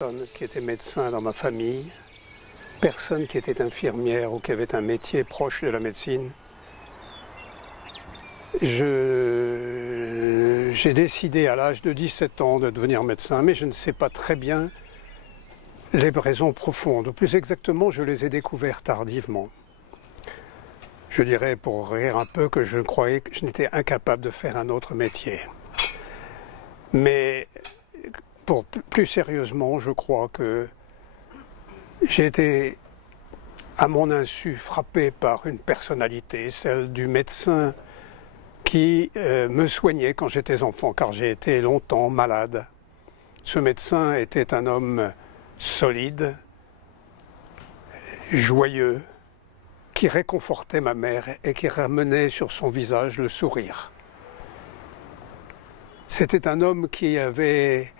Personne qui était médecin dans ma famille, personne qui était infirmière ou qui avait un métier proche de la médecine. J'ai décidé à l'âge de 17 ans de devenir médecin, mais je ne sais pas très bien les raisons profondes. Plus exactement, je les ai découvertes tardivement. Je dirais pour rire un peu que je croyais que je n'étais incapable de faire un autre métier. Mais plus sérieusement, je crois que j'ai été, à mon insu, frappé par une personnalité, celle du médecin qui me soignait quand j'étais enfant, car j'ai été longtemps malade. Ce médecin était un homme solide, joyeux, qui réconfortait ma mère et qui ramenait sur son visage le sourire. C'était un homme qui avait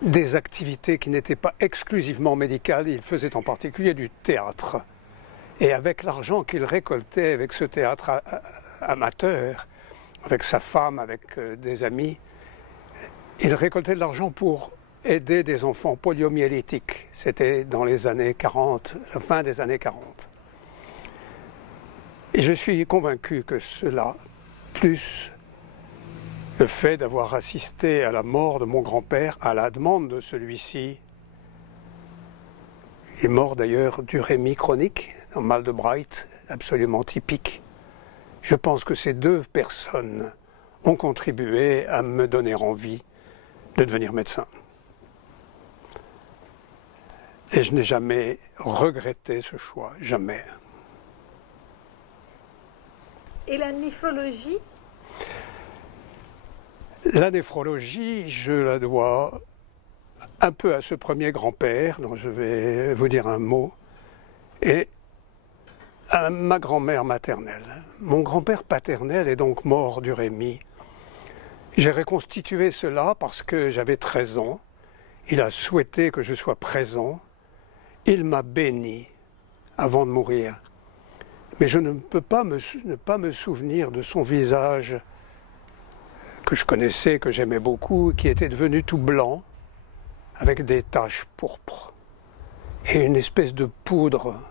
des activités qui n'étaient pas exclusivement médicales, il faisait en particulier du théâtre. Et avec l'argent qu'il récoltait avec ce théâtre amateur, avec sa femme, avec des amis, il récoltait de l'argent pour aider des enfants poliomyélétiques. C'était dans les années 40, la fin des années 40. Et je suis convaincu que cela, plus le fait d'avoir assisté à la mort de mon grand-père à la demande de celui-ci, il est mort d'ailleurs d'urémie chronique, un mal de Bright absolument typique. Je pense que ces deux personnes ont contribué à me donner envie de devenir médecin. Et je n'ai jamais regretté ce choix, jamais. Et la néphrologie ? La néphrologie, je la dois un peu à ce premier grand-père, dont je vais vous dire un mot, et à ma grand-mère maternelle. Mon grand-père paternel est donc mort d'urémie. J'ai reconstitué cela parce que j'avais 13 ans. Il a souhaité que je sois présent. Il m'a béni avant de mourir. Mais je ne peux pas ne pas me souvenir de son visage que je connaissais, que j'aimais beaucoup, qui était devenu tout blanc, avec des taches pourpres et une espèce de poudre.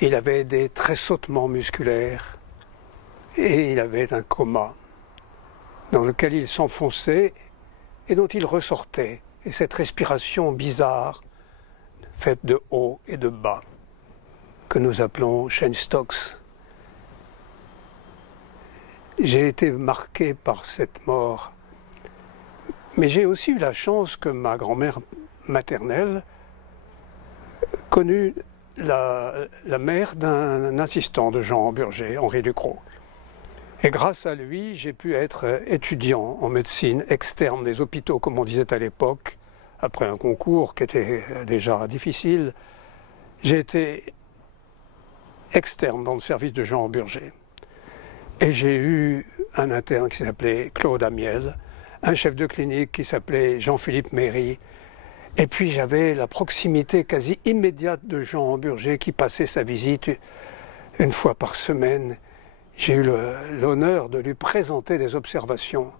Il avait des tressautements musculaires et il avait un coma dans lequel il s'enfonçait et dont il ressortait. Et cette respiration bizarre, faite de haut et de bas, que nous appelons Cheyne-Stokes. J'ai été marqué par cette mort, mais j'ai aussi eu la chance que ma grand-mère maternelle connut la mère d'un assistant de Jean Burger, Henri Ducrot. Et grâce à lui, j'ai pu être étudiant en médecine externe des hôpitaux, comme on disait à l'époque, après un concours qui était déjà difficile. J'ai été externe dans le service de Jean Burger. Et j'ai eu un interne qui s'appelait Claude Amiel, un chef de clinique qui s'appelait Jean-Philippe Méry. Et puis j'avais la proximité quasi immédiate de Jean Burger qui passait sa visite une fois par semaine. J'ai eu l'honneur de lui présenter des observations.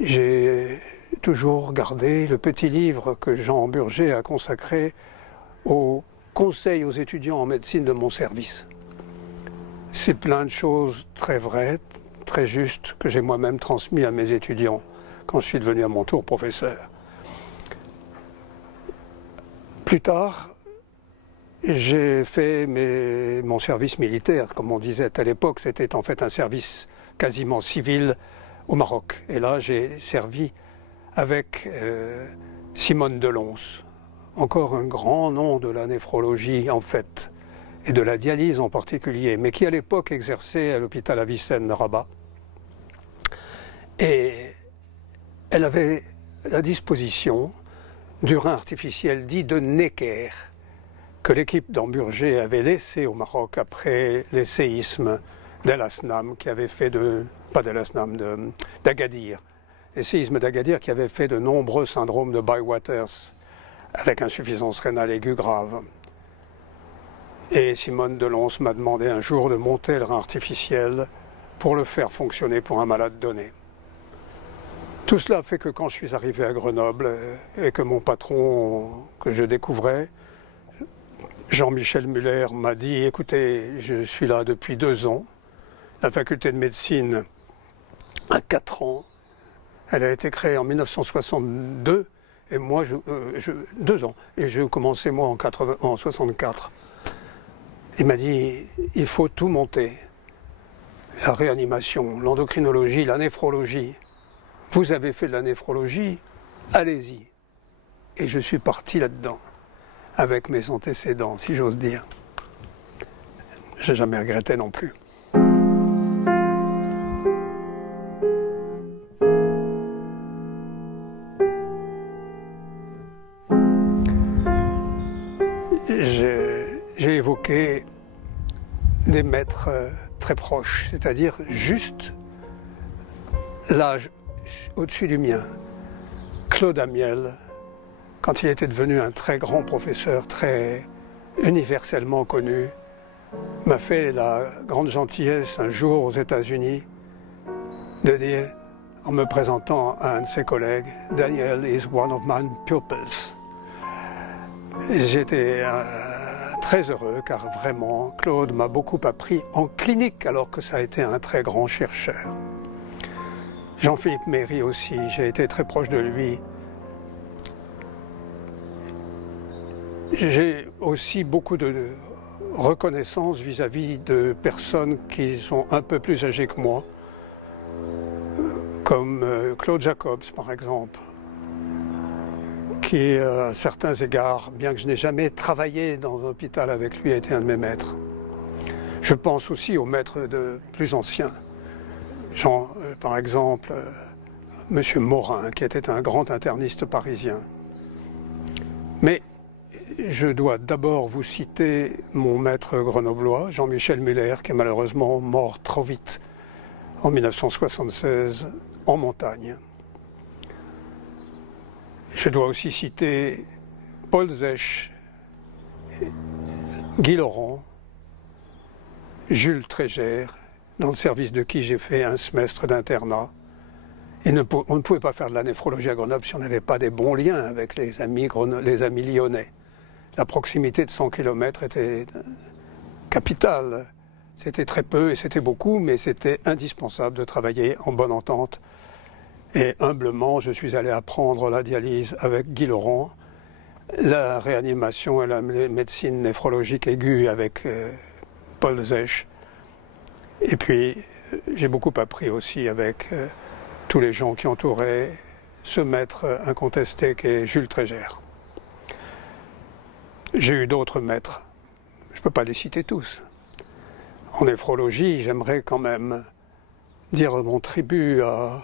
J'ai toujours gardé le petit livre que Jean Burger a consacré au conseil aux étudiants en médecine de mon service. C'est plein de choses très vraies, très justes, que j'ai moi-même transmis à mes étudiants quand je suis devenu à mon tour professeur. Plus tard, j'ai fait mon service militaire, comme on disait à l'époque, c'était en fait un service quasiment civil au Maroc. Et là, j'ai servi avec Simone Delons, encore un grand nom de la néphrologie en fait, et de la dialyse en particulier, mais qui à l'époque exerçait à l'hôpital Avicenne de Rabat. Et elle avait la disposition du rein artificiel dit de Necker, que l'équipe d'Amburger avait laissé au Maroc après les séismes d'El Asnam, qui avait fait d'Agadir. Les séismes d'Agadir qui avaient fait de nombreux syndromes de Bywaters, avec insuffisance rénale aiguë grave. Et Simone Delons m'a demandé un jour de monter le rein artificiel pour le faire fonctionner pour un malade donné. Tout cela fait que quand je suis arrivé à Grenoble et que mon patron que je découvrais, Jean-Michel Muller, m'a dit « Écoutez, je suis là depuis 2 ans. La faculté de médecine a 4 ans. Elle a été créée en 1962 et moi, 2 ans. Et j'ai commencé moi en 64. Il m'a dit « Il faut tout monter. La réanimation, l'endocrinologie, la néphrologie. Vous avez fait de la néphrologie, allez-y. » Et je suis parti là-dedans, avec mes antécédents, si j'ose dire. Je n'ai jamais regretté non plus. J'ai évoqué des maîtres très proches, c'est-à-dire juste l'âge au-dessus du mien. Claude Amiel, quand il était devenu un très grand professeur, très universellement connu, m'a fait la grande gentillesse un jour aux États-Unis de dire, en me présentant à un de ses collègues, « Daniel is one of my pupils ». J'étais très heureux car vraiment Claude m'a beaucoup appris en clinique alors que ça a été un très grand chercheur. Jean-Philippe Méry aussi, j'ai été très proche de lui. J'ai aussi beaucoup de reconnaissance vis-à-vis de personnes qui sont un peu plus âgées que moi, comme Claude Jacobs par exemple, qui à certains égards, bien que je n'ai jamais travaillé dans un hôpital avec lui, a été un de mes maîtres. Je pense aussi aux maîtres plus anciens. Par exemple, M. Morin, qui était un grand interniste parisien. Mais je dois d'abord vous citer mon maître grenoblois, Jean-Michel Muller, qui est malheureusement mort trop vite en 1976 en montagne. Je dois aussi citer Paul Zech, Guy Laurent, Jules Trégère, dans le service de qui j'ai fait un semestre d'internat. On ne pouvait pas faire de la néphrologie à Grenoble si on n'avait pas des bons liens avec les amis lyonnais. La proximité de 100 km était capitale. C'était très peu et c'était beaucoup, mais c'était indispensable de travailler en bonne entente. Et humblement, je suis allé apprendre la dialyse avec Guy Laurent, la réanimation et la médecine néphrologique aiguë avec Paul Zech. Et puis, j'ai beaucoup appris aussi avec tous les gens qui entouraient ce maître incontesté qu'est Jules Trégère. J'ai eu d'autres maîtres, je ne peux pas les citer tous. En néphrologie, j'aimerais quand même dire mon tribut à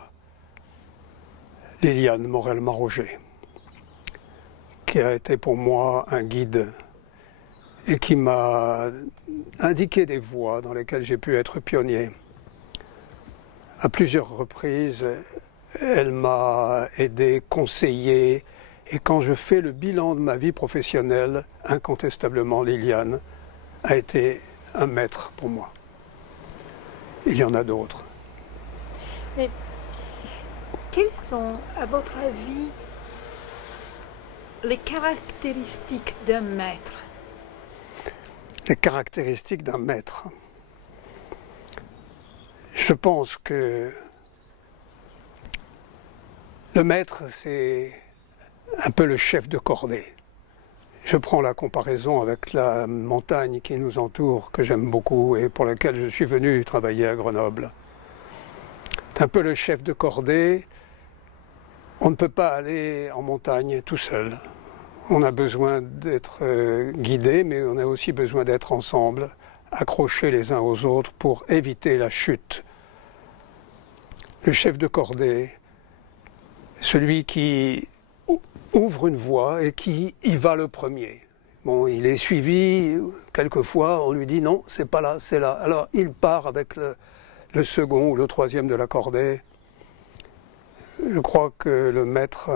Liliane Morel-Maroger, qui a été pour moi un guide et qui m'a indiqué des voies dans lesquelles j'ai pu être pionnier. À plusieurs reprises, elle m'a aidé, conseillé, et quand je fais le bilan de ma vie professionnelle, incontestablement Liliane a été un maître pour moi. Il y en a d'autres. Mais quelles sont, à votre avis, les caractéristiques d'un maître? Les caractéristiques d'un maître. Je pense que le maître, c'est un peu le chef de cordée. Je prends la comparaison avec la montagne qui nous entoure, que j'aime beaucoup et pour laquelle je suis venu travailler à Grenoble. C'est un peu le chef de cordée. On ne peut pas aller en montagne tout seul. On a besoin d'être guidé, mais on a aussi besoin d'être ensemble, accrochés les uns aux autres pour éviter la chute. Le chef de cordée, celui qui ouvre une voie et qui y va le premier. Bon, il est suivi, quelquefois on lui dit non, c'est pas là, c'est là. Alors il part avec le second ou le troisième de la cordée. Je crois que le maître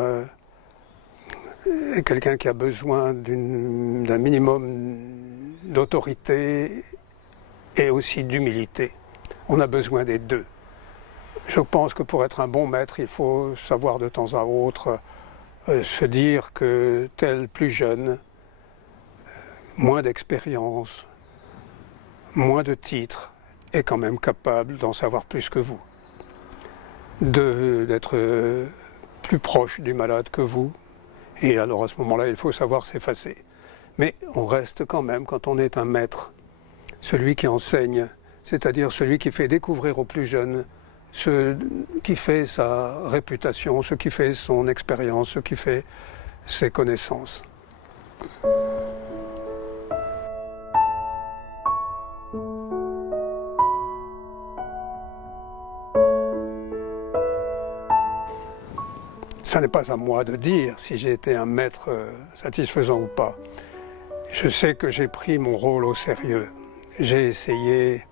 est quelqu'un qui a besoin d'un minimum d'autorité et aussi d'humilité. On a besoin des deux. Je pense que pour être un bon maître, il faut savoir de temps à autre se dire que tel plus jeune, moins d'expérience, moins de titres, est quand même capable d'en savoir plus que vous, d'être plus proche du malade que vous, et alors à ce moment-là, il faut savoir s'effacer. Mais on reste quand même, quand on est un maître, celui qui enseigne, c'est-à-dire celui qui fait découvrir aux plus jeunes ce qui fait sa réputation, ce qui fait son expérience, ce qui fait ses connaissances. Ça n'est pas à moi de dire si j'ai été un maître satisfaisant ou pas. Je sais que j'ai pris mon rôle au sérieux. J'ai essayé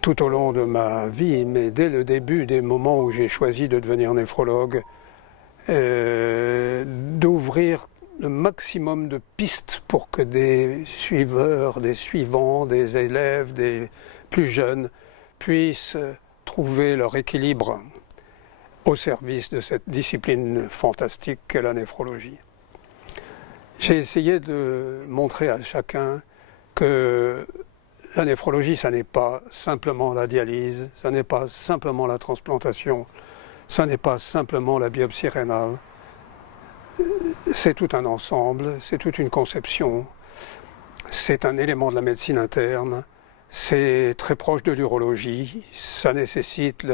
tout au long de ma vie, mais dès le début, des moments où j'ai choisi de devenir néphrologue, d'ouvrir le maximum de pistes pour que des suiveurs, des suivants, des élèves, des plus jeunes puissent trouver leur équilibre au service de cette discipline fantastique qu'est la néphrologie. J'ai essayé de montrer à chacun que la néphrologie, ça n'est pas simplement la dialyse, ça n'est pas simplement la transplantation, ça n'est pas simplement la biopsie rénale. C'est tout un ensemble, c'est toute une conception, c'est un élément de la médecine interne, c'est très proche de l'urologie, ça nécessite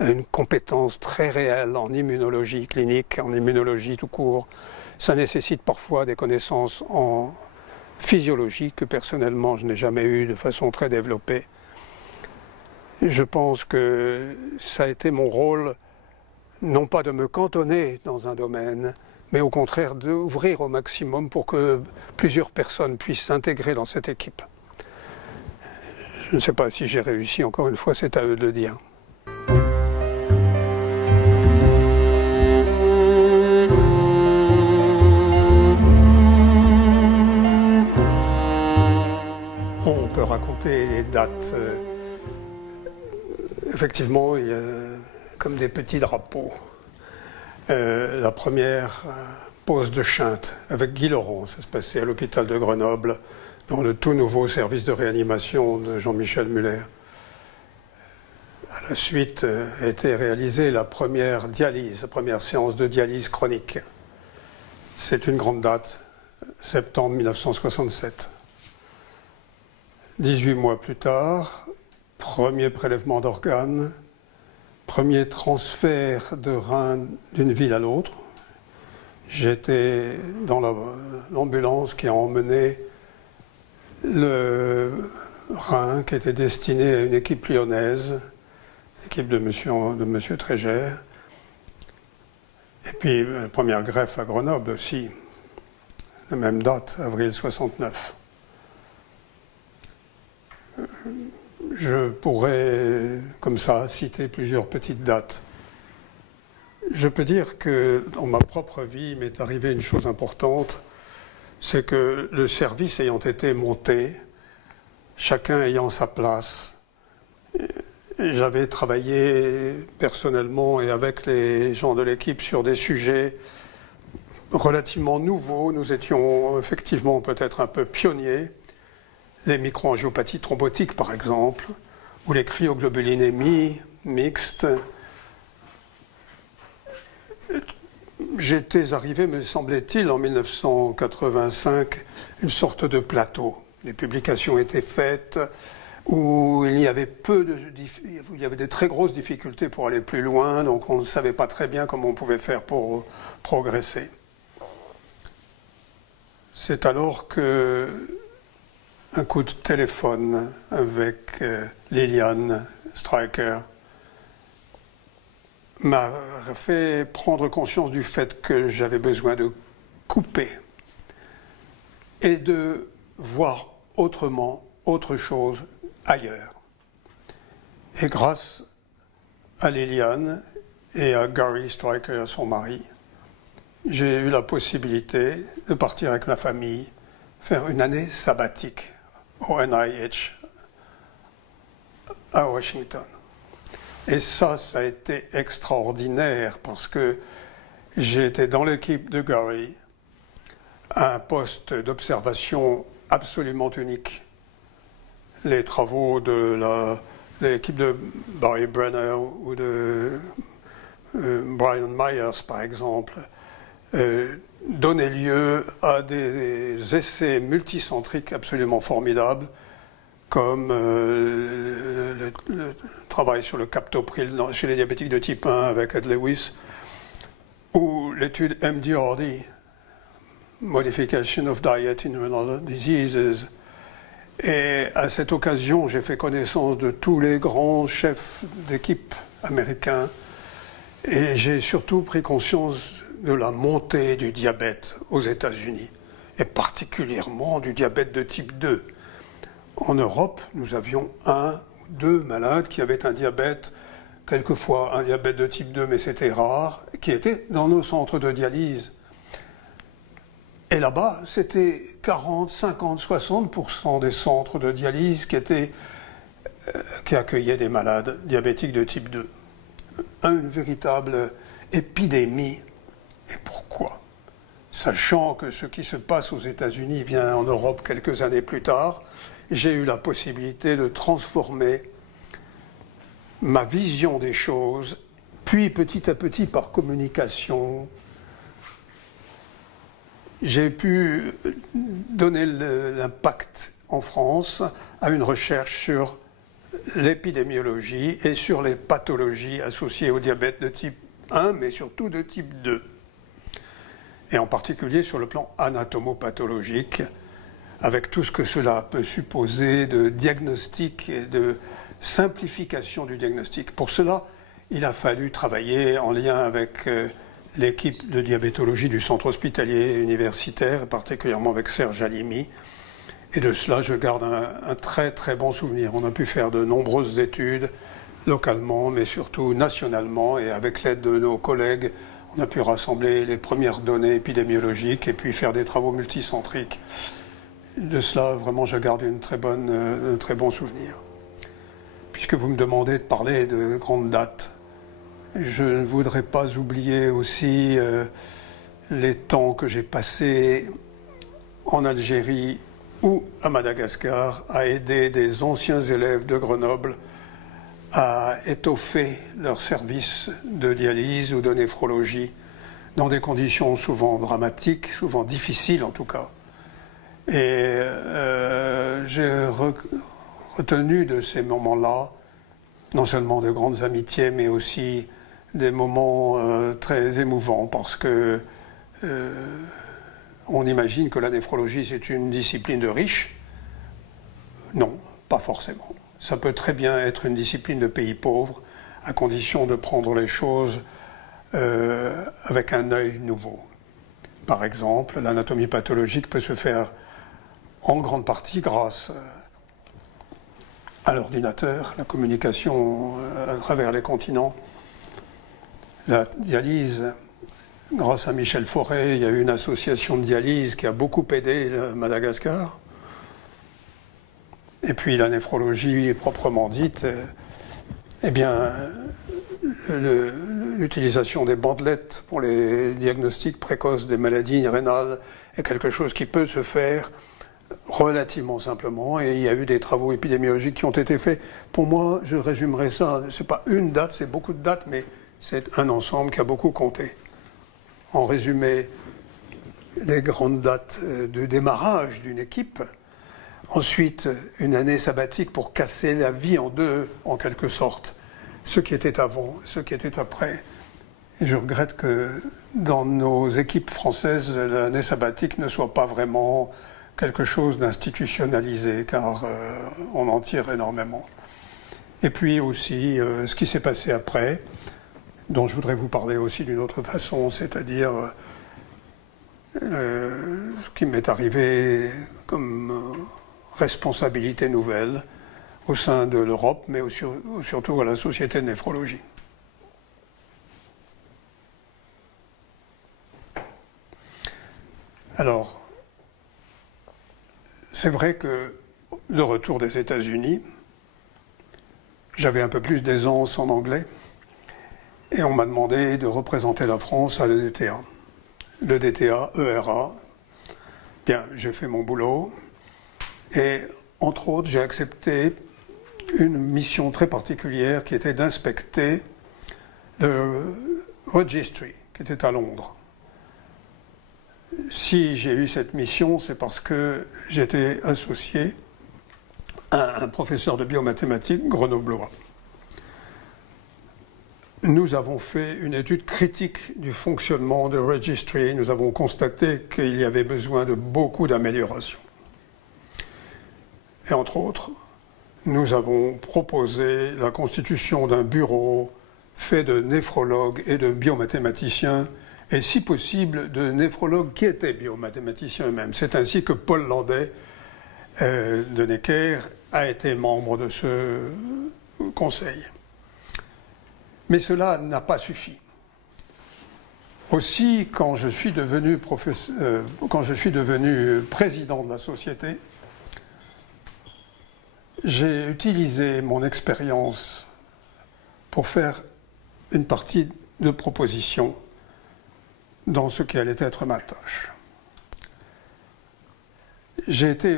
une compétence très réelle en immunologie clinique, en immunologie tout court. Ça nécessite parfois des connaissances en physiologie que personnellement je n'ai jamais eu de façon très développée. Je pense que ça a été mon rôle, non pas de me cantonner dans un domaine, mais au contraire d'ouvrir au maximum pour que plusieurs personnes puissent s'intégrer dans cette équipe. Je ne sais pas si j'ai réussi, encore une fois, c'est à eux de le dire. On peut raconter les dates. Effectivement, il y a comme des petits drapeaux. La première pose de Chinte avec Guy Laurent, ça se passait à l'hôpital de Grenoble, dans le tout nouveau service de réanimation de Jean-Michel Muller. À la suite a été réalisée la première dialyse, la première séance de dialyse chronique. C'est une grande date, septembre 1967. 18 mois plus tard, premier prélèvement d'organes, premier transfert de reins d'une ville à l'autre. J'étais dans l'ambulance qui a emmené le rein qui était destiné à une équipe lyonnaise, l'équipe de monsieur Trégère. Et puis la première greffe à Grenoble aussi, la même date, avril 69. Je pourrais, comme ça, citer plusieurs petites dates. Je peux dire que dans ma propre vie, il m'est arrivé une chose importante, c'est que le service ayant été monté, chacun ayant sa place, j'avais travaillé personnellement et avec les gens de l'équipe sur des sujets relativement nouveaux. Nous étions effectivement peut-être un peu pionniers. Les microangiopathies thrombotiques, par exemple, ou les cryoglobulinémies mixtes. J'étais arrivé, me semblait-il, en 1985, une sorte de plateau. Les publications étaient faites, où il y avait de très grosses difficultés pour aller plus loin, donc on ne savait pas très bien comment on pouvait faire pour progresser. C'est alors que un coup de téléphone avec Liliane Stryker m'a fait prendre conscience du fait que j'avais besoin de couper et de voir autrement, autre chose ailleurs. Et grâce à Liliane et à Gary Stryker, son mari, j'ai eu la possibilité de partir avec ma famille, faire une année sabbatique au NIH à Washington. Et ça a été extraordinaire parce que j'ai été dans l'équipe de Gary, à un poste d'observation absolument unique. Les travaux de l'équipe de Barry Brenner ou de Brian Myers, par exemple, donnaient lieu à des essais multicentriques absolument formidables, comme le travail sur le captopril chez les diabétiques de type 1 avec Ed Lewis, ou l'étude MDRD, Modification of Diet in Renal Diseases. Et à cette occasion, j'ai fait connaissance de tous les grands chefs d'équipe américains et j'ai surtout pris conscience de la montée du diabète aux États-Unis, et particulièrement du diabète de type 2. En Europe, nous avions 1 ou 2 malades qui avaient un diabète, quelquefois un diabète de type 2, mais c'était rare, qui étaient dans nos centres de dialyse. Et là-bas, c'était 40, 50, 60% des centres de dialyse qui accueillaient des malades diabétiques de type 2. Une véritable épidémie. Et pourquoi? Sachant que ce qui se passe aux États-Unis vient en Europe quelques années plus tard, j'ai eu la possibilité de transformer ma vision des choses, puis petit à petit par communication, j'ai pu donner l'impact en France à une recherche sur l'épidémiologie et sur les pathologies associées au diabète de type 1, mais surtout de type 2. Et en particulier sur le plan anatomopathologique, avec tout ce que cela peut supposer de diagnostic et de simplification du diagnostic. Pour cela, il a fallu travailler en lien avec l'équipe de diabétologie du centre hospitalier universitaire, particulièrement avec Serge Halimi. Et de cela, je garde un très très bon souvenir. On a pu faire de nombreuses études, localement, mais surtout nationalement, et avec l'aide de nos collègues, on a pu rassembler les premières données épidémiologiques et puis faire des travaux multicentriques. De cela, vraiment, je garde un très bon souvenir. Puisque vous me demandez de parler de grandes dates, je ne voudrais pas oublier aussi les temps que j'ai passés en Algérie ou à Madagascar à aider des anciens élèves de Grenoble à étoffer leur service de dialyse ou de néphrologie dans des conditions souvent dramatiques, souvent difficiles en tout cas. Et j'ai retenu de ces moments-là non seulement de grandes amitiés, mais aussi des moments très émouvants, parce que on imagine que la néphrologie c'est une discipline de riches. Non, pas forcément. Ça peut très bien être une discipline de pays pauvres, à condition de prendre les choses avec un œil nouveau. Par exemple, l'anatomie pathologique peut se faire en grande partie grâce à l'ordinateur, la communication à travers les continents. La dialyse, grâce à Michel Forêt, il y a eu une association de dialyse qui a beaucoup aidé Madagascar. Et puis la néphrologie proprement dite, eh bien, l'utilisation des bandelettes pour les diagnostics précoces des maladies rénales est quelque chose qui peut se faire relativement simplement, et il y a eu des travaux épidémiologiques qui ont été faits. Pour moi, je résumerai ça, c'est pas une date, c'est beaucoup de dates, mais c'est un ensemble qui a beaucoup compté. En résumé, les grandes dates de démarrage d'une équipe, ensuite une année sabbatique pour casser la vie en deux, en quelque sorte, ce qui était avant, ce qui était après. Et je regrette que dans nos équipes françaises, l'année sabbatique ne soit pas vraiment quelque chose d'institutionnalisé, car on en tire énormément. Et puis aussi ce qui s'est passé après, dont je voudrais vous parler aussi d'une autre façon, c'est-à-dire ce qui m'est arrivé comme responsabilité nouvelle au sein de l'Europe, mais surtout à la Société de néphrologie. Alors, c'est vrai que le retour des États-Unis, j'avais un peu plus d'aisance en anglais et on m'a demandé de représenter la France à l'EDTA. L'EDTA, ERA. Bien, j'ai fait mon boulot et entre autres j'ai accepté une mission très particulière qui était d'inspecter le Registry qui était à Londres. Si j'ai eu cette mission, c'est parce que j'étais associé à un professeur de biomathématiques grenoblois. Nous avons fait une étude critique du fonctionnement de Registry. Nous avons constaté qu'il y avait besoin de beaucoup d'améliorations. Et entre autres, nous avons proposé la constitution d'un bureau fait de néphrologues et de biomathématiciens, et si possible de néphrologues qui étaient biomathématiciens eux-mêmes. C'est ainsi que Paul Landais de Necker a été membre de ce conseil. Mais cela n'a pas suffi. Aussi, quand je suis devenu président de la société, j'ai utilisé mon expérience pour faire une partie de propositions dans ce qui allait être ma tâche. J'ai été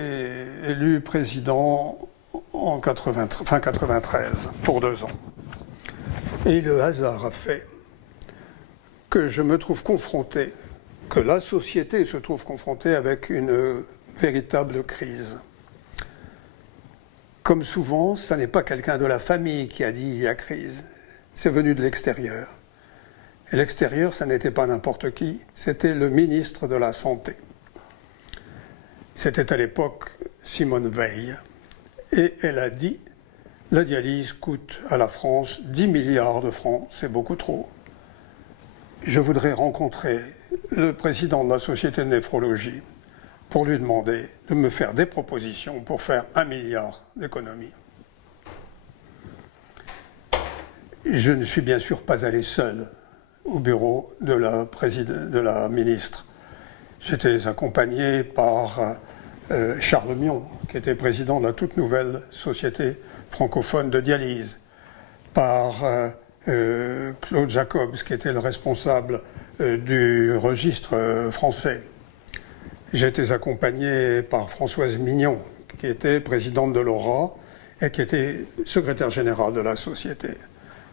élu président en fin 93, pour 2 ans. Et le hasard a fait que je me trouve confronté, que la société se trouve confrontée avec une véritable crise. Comme souvent, ce n'est pas quelqu'un de la famille qui a dit il y a crise, c'est venu de l'extérieur. Et l'extérieur, ça n'était pas n'importe qui, c'était le ministre de la Santé. C'était à l'époque Simone Veil. Et elle a dit, la dialyse coûte à la France 10 milliards de francs, c'est beaucoup trop. Je voudrais rencontrer le président de la Société de néphrologie pour lui demander de me faire des propositions pour faire 1 milliard d'économies. Je ne suis bien sûr pas allé seul au bureau de la ministre. J'étais accompagné par Charles Mion, qui était président de la toute nouvelle société francophone de dialyse, par Claude Jacobs, qui était le responsable du registre français. J'ai été accompagné par Françoise Mignon, qui était présidente de l'ORA et qui était secrétaire générale de la société.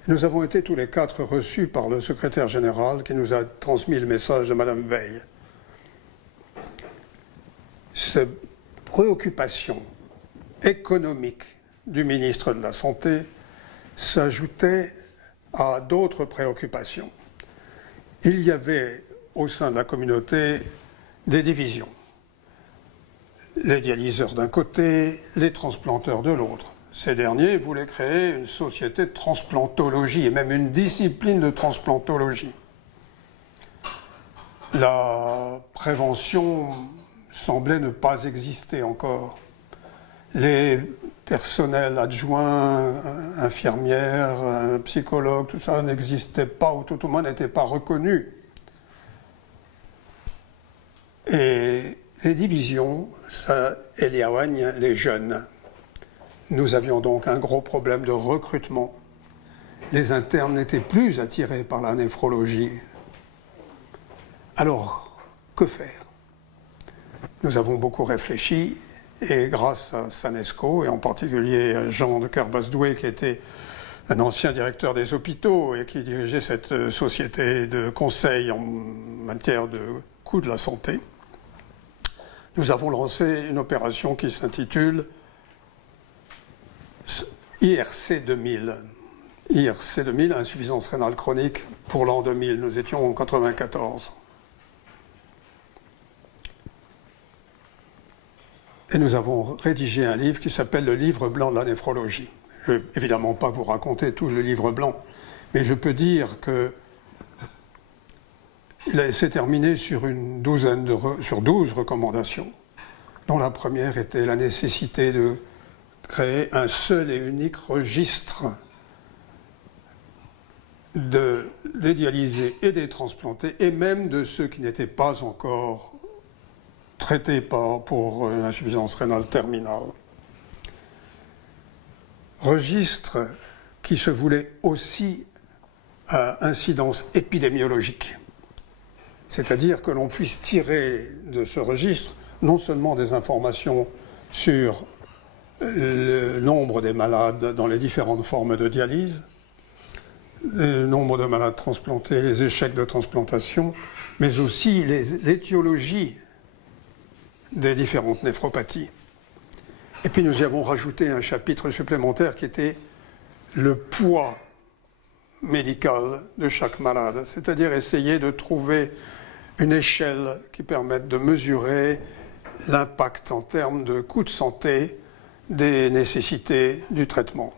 Nous avons été tous les 4 reçus par le secrétaire général qui nous a transmis le message de Madame Veil. Cette préoccupation économique du ministre de la Santé s'ajoutait à d'autres préoccupations. Il y avait au sein de la communauté des divisions. Les dialyseurs d'un côté, les transplanteurs de l'autre. Ces derniers voulaient créer une société de transplantologie et même une discipline de transplantologie. La prévention semblait ne pas exister encore. Les personnels adjoints, infirmières, psychologues, tout ça n'existait pas, ou tout au moins n'était pas reconnu. Et les divisions, ça éloigne les jeunes. Nous avions donc un gros problème de recrutement. Les internes n'étaient plus attirés par la néphrologie. Alors, que faire? Nous avons beaucoup réfléchi et grâce à Sanesco et en particulier à Jean de Carbasdoué qui était un ancien directeur des hôpitaux et qui dirigeait cette société de conseil en matière de coût de la santé, nous avons lancé une opération qui s'intitule IRC 2000. IRC 2000, insuffisance rénale chronique pour l'an 2000. Nous étions en 1994. Et nous avons rédigé un livre qui s'appelle le livre blanc de la néphrologie. Je ne vais évidemment pas vous raconter tout le livre blanc, mais je peux dire que il s'est terminé sur sur 12 recommandations, dont la première était la nécessité de créer un seul et unique registre des dialysés et des transplantés, et même de ceux qui n'étaient pas encore traités pour une insuffisance rénale terminale. Registre qui se voulait aussi à incidence épidémiologique. C'est-à-dire que l'on puisse tirer de ce registre non seulement des informations sur le nombre des malades dans les différentes formes de dialyse, le nombre de malades transplantés, les échecs de transplantation, mais aussi l'étiologie des différentes néphropathies. Et puis nous y avons rajouté un chapitre supplémentaire qui était le poids médical de chaque malade, c'est-à-dire essayer de trouver une échelle qui permette de mesurer l'impact en termes de coûts de santé des nécessités du traitement.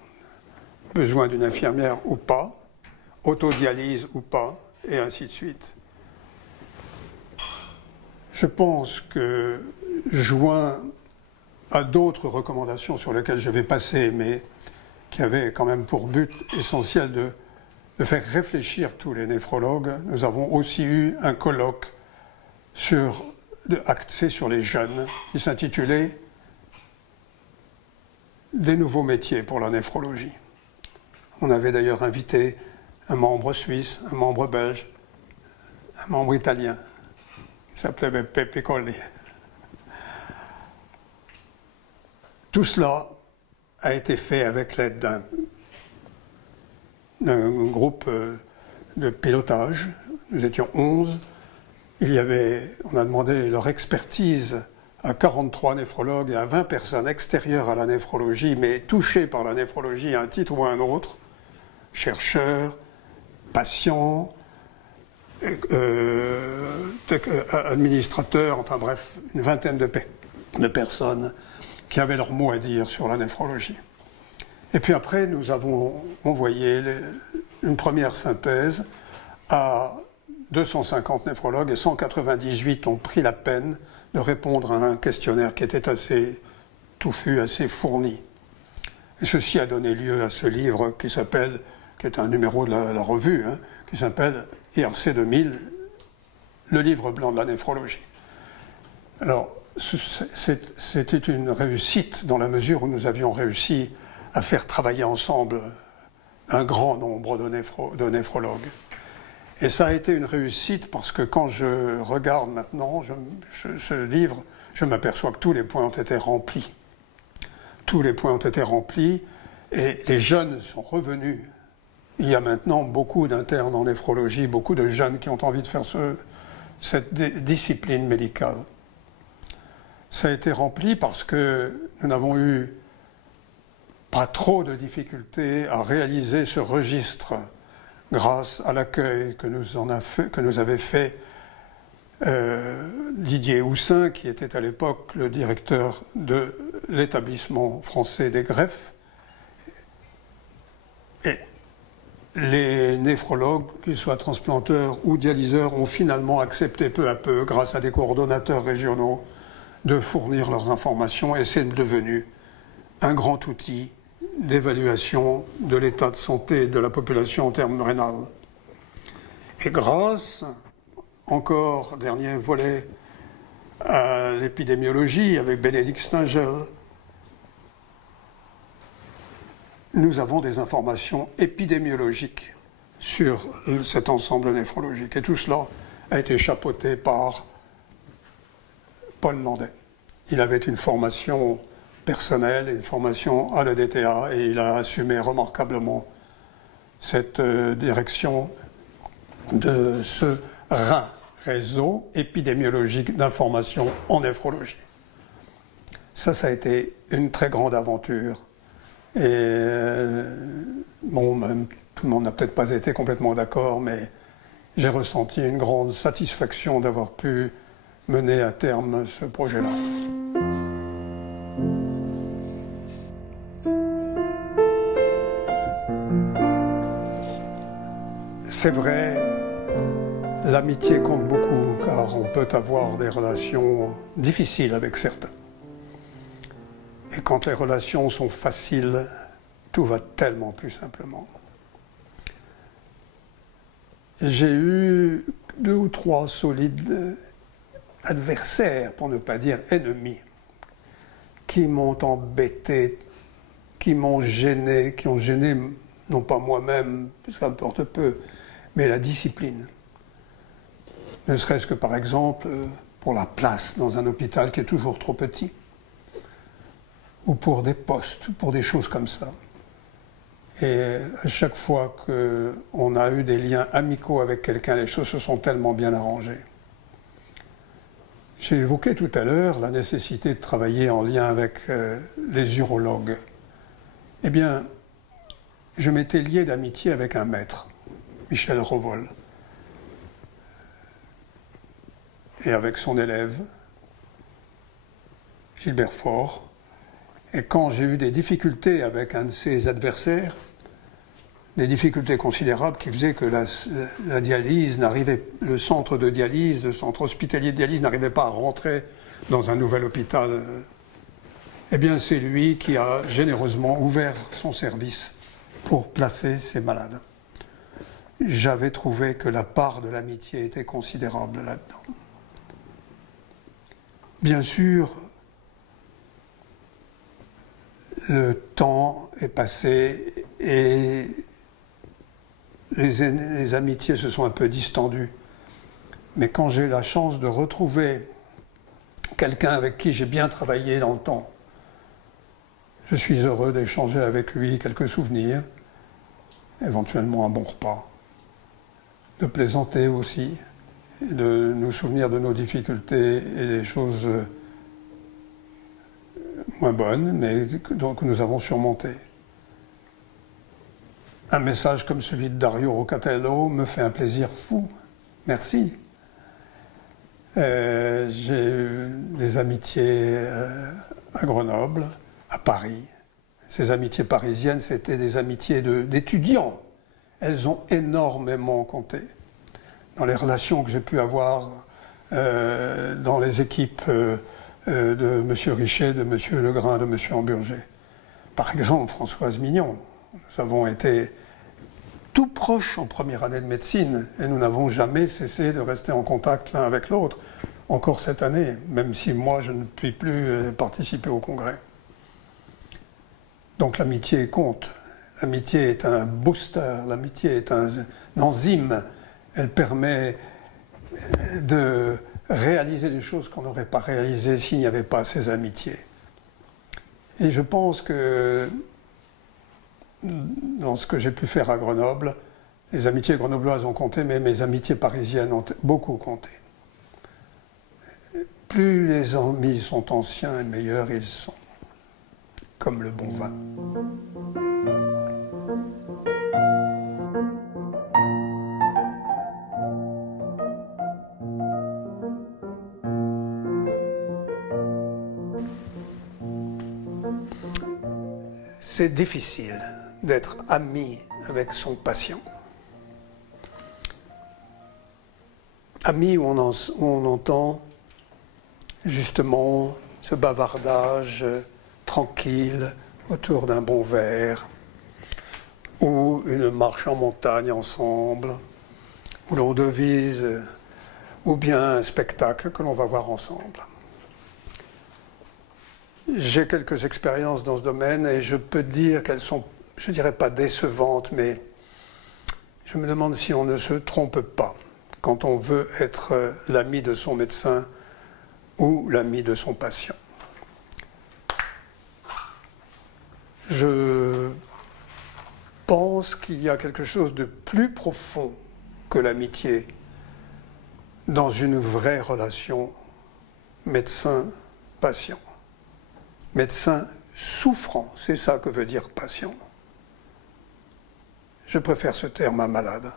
Besoin d'une infirmière ou pas, autodialyse ou pas, et ainsi de suite. Je pense que, joint à d'autres recommandations sur lesquelles je vais passer, mais qui avaient quand même pour but essentiel de faire réfléchir tous les néphrologues, nous avons aussi eu un colloque axé sur les jeunes, qui s'intitulait « Des nouveaux métiers pour la néphrologie ». On avait d'ailleurs invité un membre suisse, un membre belge, un membre italien, qui s'appelait Beppe Piccoli. Tout cela a été fait avec l'aide d'un groupe de pilotage. Nous étions 11. On a demandé leur expertise à 43 néphrologues et à 20 personnes extérieures à la néphrologie, mais touchées par la néphrologie à un titre ou à un autre, chercheurs, patients, administrateurs, enfin bref, une vingtaine de personnes qui avaient leur mot à dire sur la néphrologie. Et puis après, nous avons envoyé une première synthèse à 250 néphrologues et 198 ont pris la peine de répondre à un questionnaire qui était assez touffu, assez fourni. Et ceci a donné lieu à ce livre qui est un numéro de la revue, qui s'appelle IRC 2000, le livre blanc de la néphrologie. Alors, c'était une réussite dans la mesure où nous avions réussi à faire travailler ensemble un grand nombre de néphrologues. Et ça a été une réussite parce que quand je regarde maintenant ce livre, je m'aperçois que tous les points ont été remplis. Tous les points ont été remplis et les jeunes sont revenus. Il y a maintenant beaucoup d'internes en néphrologie, beaucoup de jeunes qui ont envie de faire cette discipline médicale. Ça a été rempli parce que nous n'avons eu pas trop de difficultés à réaliser ce registre grâce à l'accueil que nous avait fait Didier Houssin, qui était à l'époque le directeur de l'établissement français des greffes. Et les néphrologues, qu'ils soient transplanteurs ou dialyseurs, ont finalement accepté peu à peu, grâce à des coordonnateurs régionaux, de fournir leurs informations, et c'est devenu un grand outil d'évaluation de l'état de santé de la population en termes rénal. Et grâce, encore, dernier volet, à l'épidémiologie avec Bénédicte Stingel, nous avons des informations épidémiologiques sur cet ensemble néphrologique. Et tout cela a été chapeauté par Paul Landais. Il avait une formation personnelle, une formation à l'EDTA, et il a assumé remarquablement cette direction de ce réseau épidémiologique d'information en néphrologie. Ça a été une très grande aventure. Et bon, même, tout le monde n'a peut-être pas été complètement d'accord, mais j'ai ressenti une grande satisfaction d'avoir pu mener à terme ce projet-là. C'est vrai, l'amitié compte beaucoup, car on peut avoir des relations difficiles avec certains. Et quand les relations sont faciles, tout va tellement plus simplement. J'ai eu 2 ou 3 solides adversaires, pour ne pas dire ennemis, qui m'ont embêté, qui m'ont gêné, qui ont gêné non pas moi-même, ça importe peu, mais la discipline. Ne serait-ce que par exemple pour la place dans un hôpital qui est toujours trop petit, ou pour des postes, pour des choses comme ça. Et à chaque fois qu'on a eu des liens amicaux avec quelqu'un, les choses se sont tellement bien arrangées. J'ai évoqué tout à l'heure la nécessité de travailler en lien avec les urologues. Eh bien, je m'étais lié d'amitié avec un maître, Michel Revol, et avec son élève, Gilbert Faure. Et quand j'ai eu des difficultés avec un de ses adversaires, des difficultés considérables qui faisaient que la dialyse n'arrivait, le centre de dialyse, le centre hospitalier de dialyse n'arrivait pas à rentrer dans un nouvel hôpital, eh bien c'est lui qui a généreusement ouvert son service pour placer ces malades. J'avais trouvé que la part de l'amitié était considérable là-dedans. Bien sûr, le temps est passé et les amitiés se sont un peu distendues. Mais quand j'ai la chance de retrouver quelqu'un avec qui j'ai bien travaillé dans le temps, je suis heureux d'échanger avec lui quelques souvenirs, éventuellement un bon repas, de plaisanter aussi, et de nous souvenir de nos difficultés et des choses moins bonnes, mais que nous avons surmontées. Un message comme celui de Dario Rocatello me fait un plaisir fou. Merci. J'ai eu des amitiés à Grenoble, à Paris. Ces amitiés parisiennes, c'était des amitiés d'étudiants. Elles ont énormément compté dans les relations que j'ai pu avoir dans les équipes de M. Richet, de M. Legrain, de M. Hamburger. Par exemple, Françoise Mignon. Nous avons été tout proches en première année de médecine et nous n'avons jamais cessé de rester en contact l'un avec l'autre, encore cette année, même si moi je ne puis plus participer au congrès. Donc l'amitié compte. L'amitié est un booster, l'amitié est un enzyme. Elle permet de réaliser des choses qu'on n'aurait pas réalisées s'il n'y avait pas ces amitiés. Et je pense que dans ce que j'ai pu faire à Grenoble, les amitiés grenobloises ont compté, mais mes amitiés parisiennes ont beaucoup compté. Plus les amis sont anciens et meilleurs ils sont, comme le bon vin. C'est difficile d'être ami avec son patient. Ami où on entend justement ce bavardage tranquille autour d'un bon verre, ou une marche en montagne ensemble, où l'on devise, ou bien un spectacle que l'on va voir ensemble. J'ai quelques expériences dans ce domaine et je peux dire qu'elles sont, je ne dirais pas décevantes, mais je me demande si on ne se trompe pas quand on veut être l'ami de son médecin ou l'ami de son patient. Je pense qu'il y a quelque chose de plus profond que l'amitié dans une vraie relation médecin-patient. Médecin souffrant, c'est ça que veut dire patient. Je préfère ce terme à malade.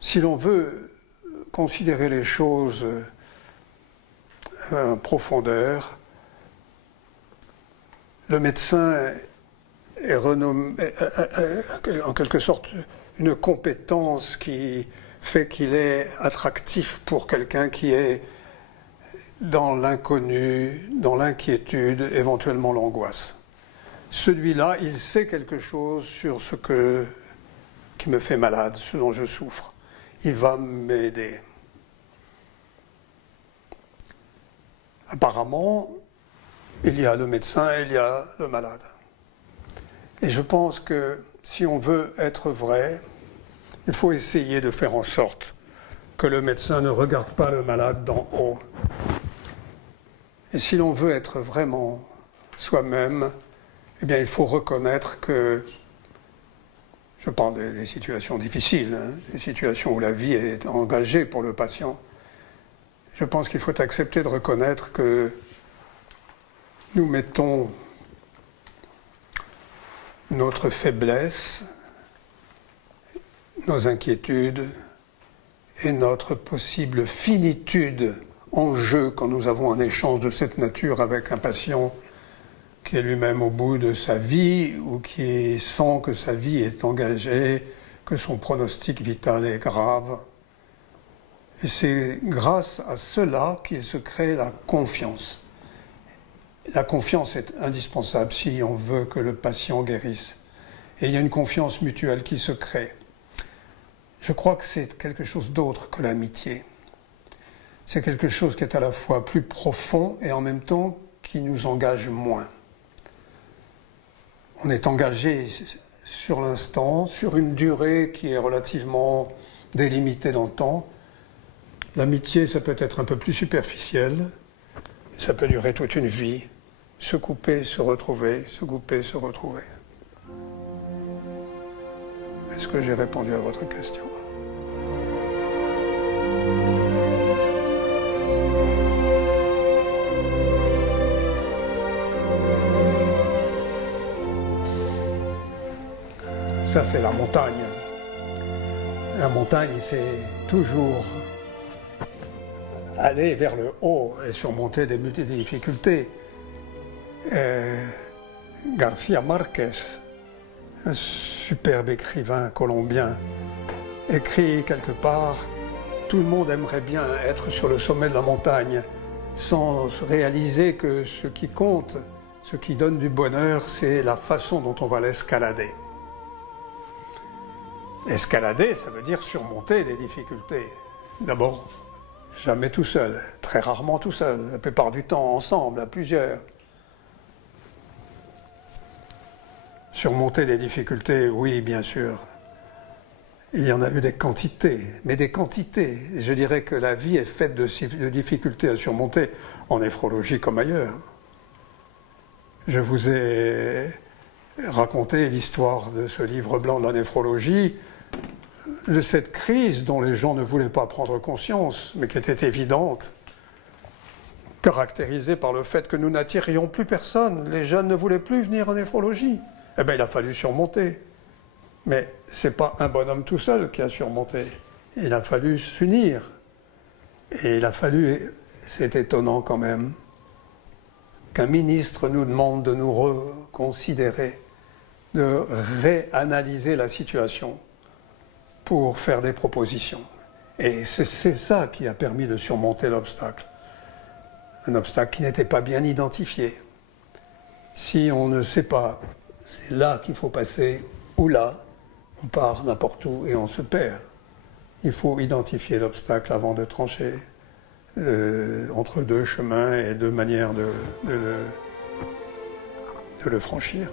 Si l'on veut considérer les choses en profondeur, le médecin est renommé, en quelque sorte une compétence qui fait qu'il est attractif pour quelqu'un qui est dans l'inconnu, dans l'inquiétude, éventuellement l'angoisse. Celui-là, il sait quelque chose sur ce qui me fait malade, ce dont je souffre. Il va m'aider. Apparemment, il y a le médecin et il y a le malade. Et je pense que si on veut être vrai, il faut essayer de faire en sorte que le médecin ne regarde pas le malade d'en haut. Et si l'on veut être vraiment soi-même, eh bien il faut reconnaître que, je parle des situations difficiles, hein, des situations où la vie est engagée pour le patient, je pense qu'il faut accepter de reconnaître que nous mettons notre faiblesse, nos inquiétudes et notre possible finitude en jeu quand nous avons un échange de cette nature avec un patient qui est lui-même au bout de sa vie ou qui sent que sa vie est engagée, que son pronostic vital est grave. Et c'est grâce à cela qu'il se crée la confiance. La confiance est indispensable si on veut que le patient guérisse. Et il y a une confiance mutuelle qui se crée. Je crois que c'est quelque chose d'autre que l'amitié. C'est quelque chose qui est à la fois plus profond et en même temps qui nous engage moins. On est engagé sur l'instant, sur une durée qui est relativement délimitée dans le temps. L'amitié, ça peut être un peu plus superficiel, ça peut durer toute une vie. Se couper, se retrouver, se couper, se retrouver. Est-ce que j'ai répondu à votre question ? Ça, c'est la montagne. La montagne, c'est toujours aller vers le haut et surmonter des difficultés. García Márquez, un superbe écrivain colombien, écrit quelque part « Tout le monde aimerait bien être sur le sommet de la montagne sans réaliser que ce qui compte, ce qui donne du bonheur, c'est la façon dont on va l'escalader. » Escalader, ça veut dire surmonter des difficultés. D'abord, jamais tout seul, très rarement tout seul, la plupart du temps ensemble, à plusieurs. Surmonter des difficultés, oui, bien sûr. Il y en a eu des quantités, mais des quantités. Je dirais que la vie est faite de difficultés à surmonter, en néphrologie comme ailleurs. Je vous ai raconté l'histoire de ce livre blanc de la néphrologie, de cette crise dont les gens ne voulaient pas prendre conscience, mais qui était évidente, caractérisée par le fait que nous n'attirions plus personne. Les jeunes ne voulaient plus venir en néphrologie. Eh bien, il a fallu surmonter. Mais ce n'est pas un bonhomme tout seul qui a surmonté. Il a fallu s'unir. Et il a fallu, c'est étonnant quand même, qu'un ministre nous demande de nous reconsidérer, de réanalyser la situation pour faire des propositions. Et c'est ça qui a permis de surmonter l'obstacle. Un obstacle qui n'était pas bien identifié. Si on ne sait pas, c'est là qu'il faut passer, ou là, on part n'importe où et on se perd. Il faut identifier l'obstacle avant de trancher entre deux chemins et deux manières de le franchir.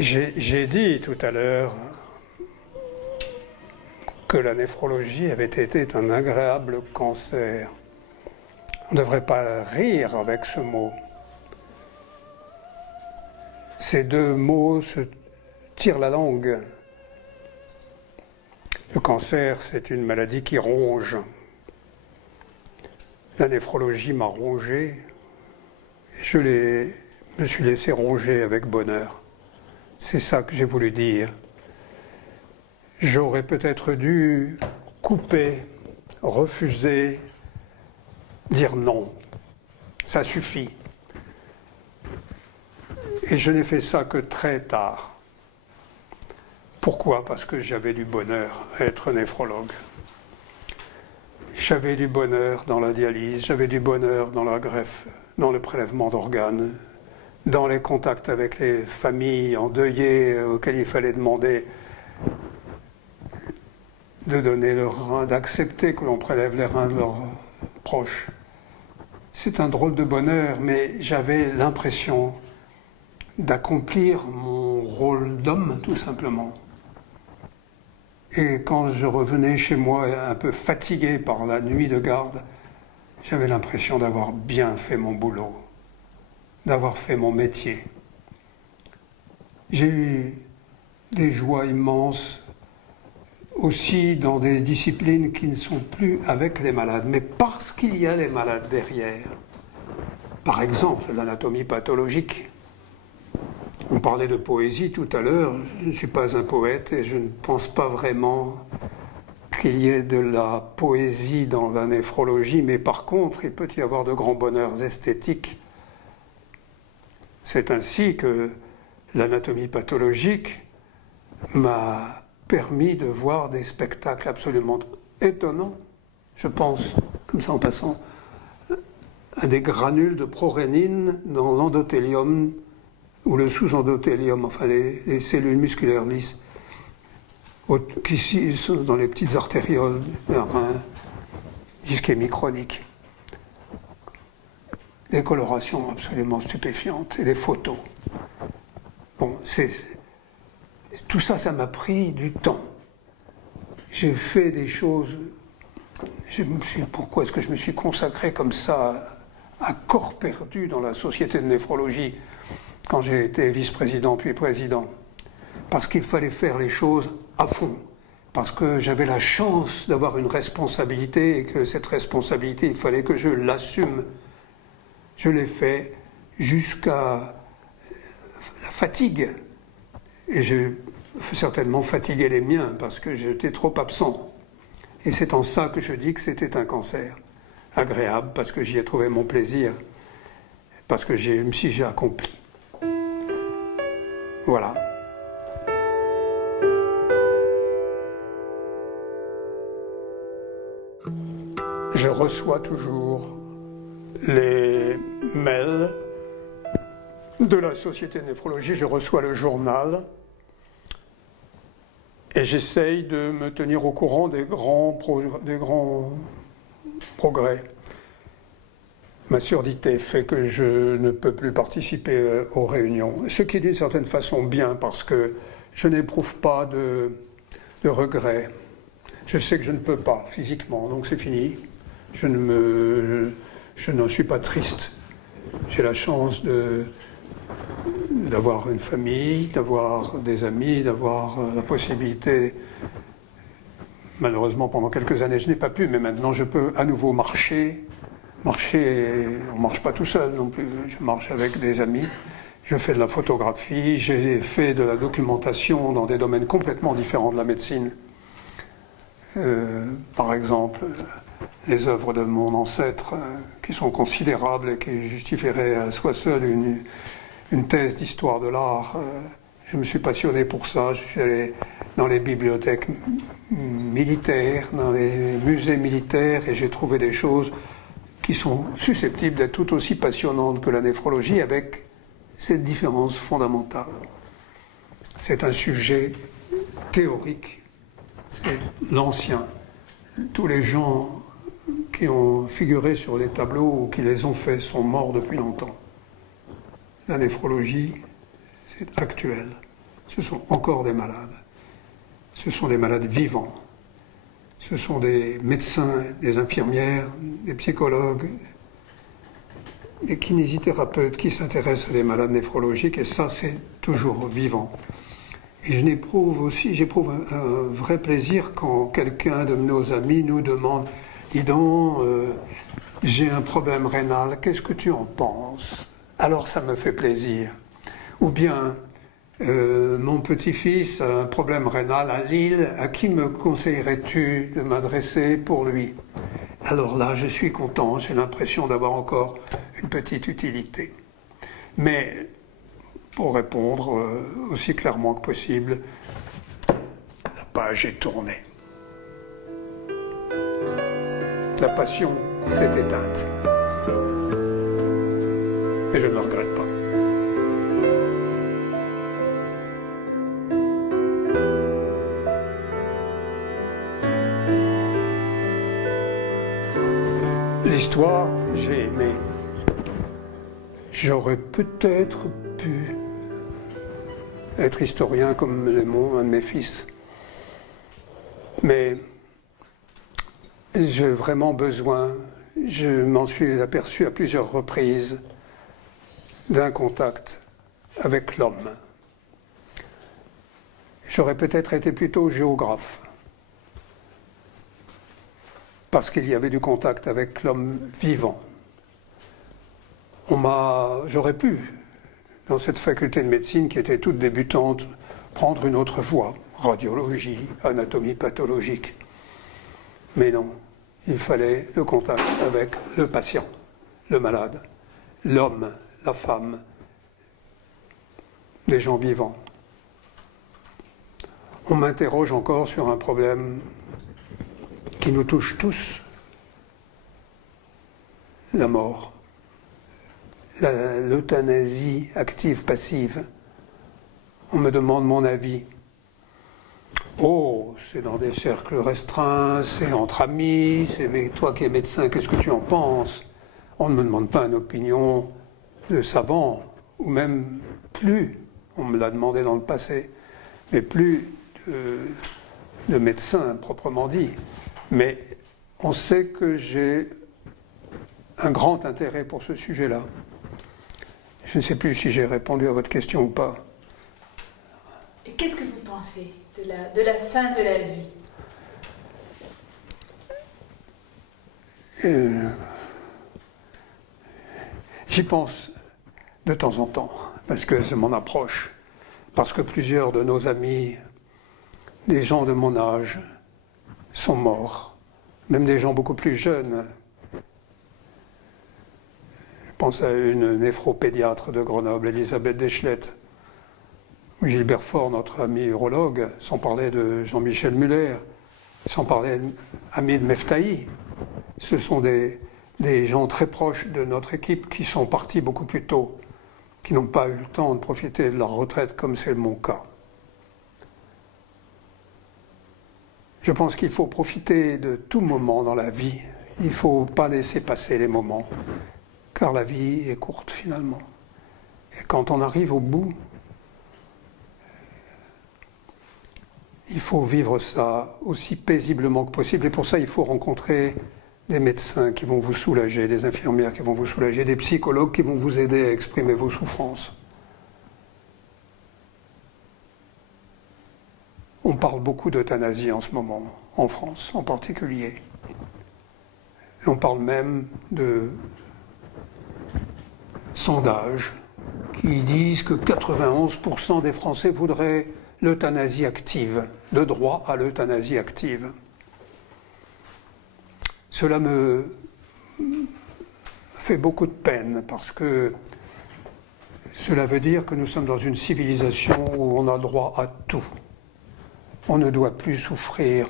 J'ai dit tout à l'heure que la néphrologie avait été un agréable cancer. On ne devrait pas rire avec ce mot. Ces deux mots se tirent la langue. Le cancer, c'est une maladie qui ronge. La néphrologie m'a rongé et je me suis laissé ronger avec bonheur. C'est ça que j'ai voulu dire. J'aurais peut-être dû couper, refuser, dire non. Ça suffit. Et je n'ai fait ça que très tard. Pourquoi? Parce que j'avais du bonheur à être néphrologue. J'avais du bonheur dans la dialyse, j'avais du bonheur dans la greffe, dans le prélèvement d'organes, dans les contacts avec les familles endeuillées auxquelles il fallait demander de donner le rein, d'accepter que l'on prélève les reins de leurs proches. C'est un drôle de bonheur, mais j'avais l'impression d'accomplir mon rôle d'homme, tout simplement. Et quand je revenais chez moi un peu fatigué par la nuit de garde, j'avais l'impression d'avoir bien fait mon boulot, d'avoir fait mon métier. J'ai eu des joies immenses aussi dans des disciplines qui ne sont plus avec les malades, mais parce qu'il y a les malades derrière. Par exemple, l'anatomie pathologique. On parlait de poésie tout à l'heure, je ne suis pas un poète et je ne pense pas vraiment qu'il y ait de la poésie dans la néphrologie, mais par contre, il peut y avoir de grands bonheurs esthétiques. C'est ainsi que l'anatomie pathologique m'a permis de voir des spectacles absolument étonnants. Je pense, comme ça en passant, à des granules de prorénine dans l'endothélium ou le sous-endothélium, enfin les cellules musculaires lisses, qui sont dans les petites artérioles d'un rein, ischémie chronique. Des colorations absolument stupéfiantes et des photos. Bon, tout ça, ça m'a pris du temps. J'ai fait des choses. Pourquoi est-ce que je me suis consacré comme ça à corps perdu dans la société de néphrologie quand j'ai été vice-président puis président? Parce qu'il fallait faire les choses à fond. Parce que j'avais la chance d'avoir une responsabilité et que cette responsabilité, il fallait que je l'assume. Je l'ai fait jusqu'à la fatigue. Et j'ai certainement fatigué les miens parce que j'étais trop absent. Et c'est en ça que je dis que c'était un cancer. Agréable parce que j'y ai trouvé mon plaisir. Parce que j'ai accompli. Voilà. Je reçois toujours les mails de la Société de néphrologie, je reçois le journal et j'essaye de me tenir au courant des grands progrès. Ma surdité fait que je ne peux plus participer aux réunions, ce qui est d'une certaine façon bien parce que je n'éprouve pas de regrets. Je sais que je ne peux pas physiquement, donc c'est fini. Je n'en suis pas triste. J'ai la chance d'avoir une famille, d'avoir des amis, d'avoir la possibilité. Malheureusement, pendant quelques années, je n'ai pas pu, mais maintenant je peux à nouveau marcher. Marcher, on ne marche pas tout seul non plus. Je marche avec des amis. Je fais de la photographie, j'ai fait de la documentation dans des domaines complètement différents de la médecine. Par exemple, les œuvres de mon ancêtre, qui sont considérables et qui justifieraient à soi seul une thèse d'histoire de l'art. Je me suis passionné pour ça. Je suis allé dans les bibliothèques militaires, dans les musées militaires, et j'ai trouvé des choses qui sont susceptibles d'être tout aussi passionnantes que la néphrologie, avec cette différence fondamentale. C'est un sujet théorique. C'est l'ancien. Tous les gens qui ont figuré sur les tableaux ou qui les ont faits sont morts depuis longtemps. La néphrologie, c'est actuel. Ce sont encore des malades. Ce sont des malades vivants. Ce sont des médecins, des infirmières, des psychologues, des kinésithérapeutes qui s'intéressent à des malades néphrologiques, et ça, c'est toujours vivant. Et j'éprouve un vrai plaisir quand quelqu'un de nos amis nous demande « Dis donc, j'ai un problème rénal, qu'est-ce que tu en penses ?» Alors ça me fait plaisir. Ou bien « Mon petit-fils a un problème rénal à Lille, à qui me conseillerais-tu de m'adresser pour lui ?» Alors là, je suis content, j'ai l'impression d'avoir encore une petite utilité. Mais pour répondre aussi clairement que possible, la page est tournée. La passion s'est éteinte. Et je ne le regrette pas. L'histoire, j'ai aimé. J'aurais peut-être pu être historien comme Lémon, un de mes fils. Mais j'ai vraiment besoin, je m'en suis aperçu à plusieurs reprises, d'un contact avec l'homme. J'aurais peut-être été plutôt géographe, parce qu'il y avait du contact avec l'homme vivant. J'aurais pu, dans cette faculté de médecine qui était toute débutante, prendre une autre voie, radiologie, anatomie pathologique. Mais non, il fallait le contact avec le patient, le malade, l'homme, la femme, les gens vivants. On m'interroge encore sur un problème qui nous touche tous, la mort. L'euthanasie active-passive. On me demande mon avis. Oh, c'est dans des cercles restreints, c'est entre amis, mais toi qui es médecin, qu'est-ce que tu en penses? On ne me demande pas une opinion de savant, ou même plus, on me l'a demandé dans le passé, mais plus de médecin proprement dit. Mais on sait que j'ai un grand intérêt pour ce sujet-là. Je ne sais plus si j'ai répondu à votre question ou pas. Et qu'est-ce que vous pensez de la fin de la vie? J'y pense de temps en temps, parce que c'est mon approche, parce que plusieurs de nos amis, des gens de mon âge, sont morts, même des gens beaucoup plus jeunes. Je pense à une néphropédiatre de Grenoble, Elisabeth Deschlette, ou Gilbert Faure, notre ami urologue, sans parler de Jean-Michel Muller, sans parler d'Hamid Meftahi. Ce sont des gens très proches de notre équipe qui sont partis beaucoup plus tôt, qui n'ont pas eu le temps de profiter de leur retraite comme c'est mon cas. Je pense qu'il faut profiter de tout moment dans la vie. Il ne faut pas laisser passer les moments, car la vie est courte finalement. Et quand on arrive au bout, il faut vivre ça aussi paisiblement que possible. Et pour ça, il faut rencontrer des médecins qui vont vous soulager, des infirmières qui vont vous soulager, des psychologues qui vont vous aider à exprimer vos souffrances. On parle beaucoup d'euthanasie en ce moment, en France en particulier. Et on parle même de sondages qui disent que 91% des Français voudraient l'euthanasie active, le droit à l'euthanasie active. Cela me fait beaucoup de peine parce que cela veut dire que nous sommes dans une civilisation où on a le droit à tout. On ne doit plus souffrir,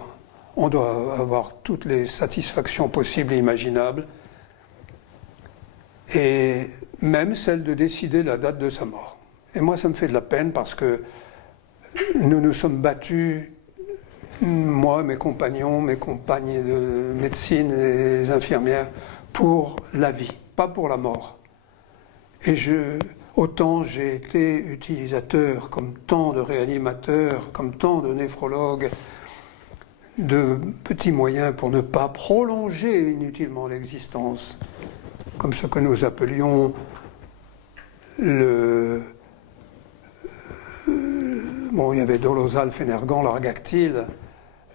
on doit avoir toutes les satisfactions possibles et imaginables, et même celle de décider la date de sa mort. Et moi, ça me fait de la peine parce que nous nous sommes battus, moi, mes compagnons, mes compagnes de médecine et les infirmières, pour la vie, pas pour la mort. Et autant j'ai été utilisateur, comme tant de réanimateurs, comme tant de néphrologues, de petits moyens pour ne pas prolonger inutilement l'existence, comme ce que nous appelions bon, il y avait Dolozal, Fénergan, Largactyle.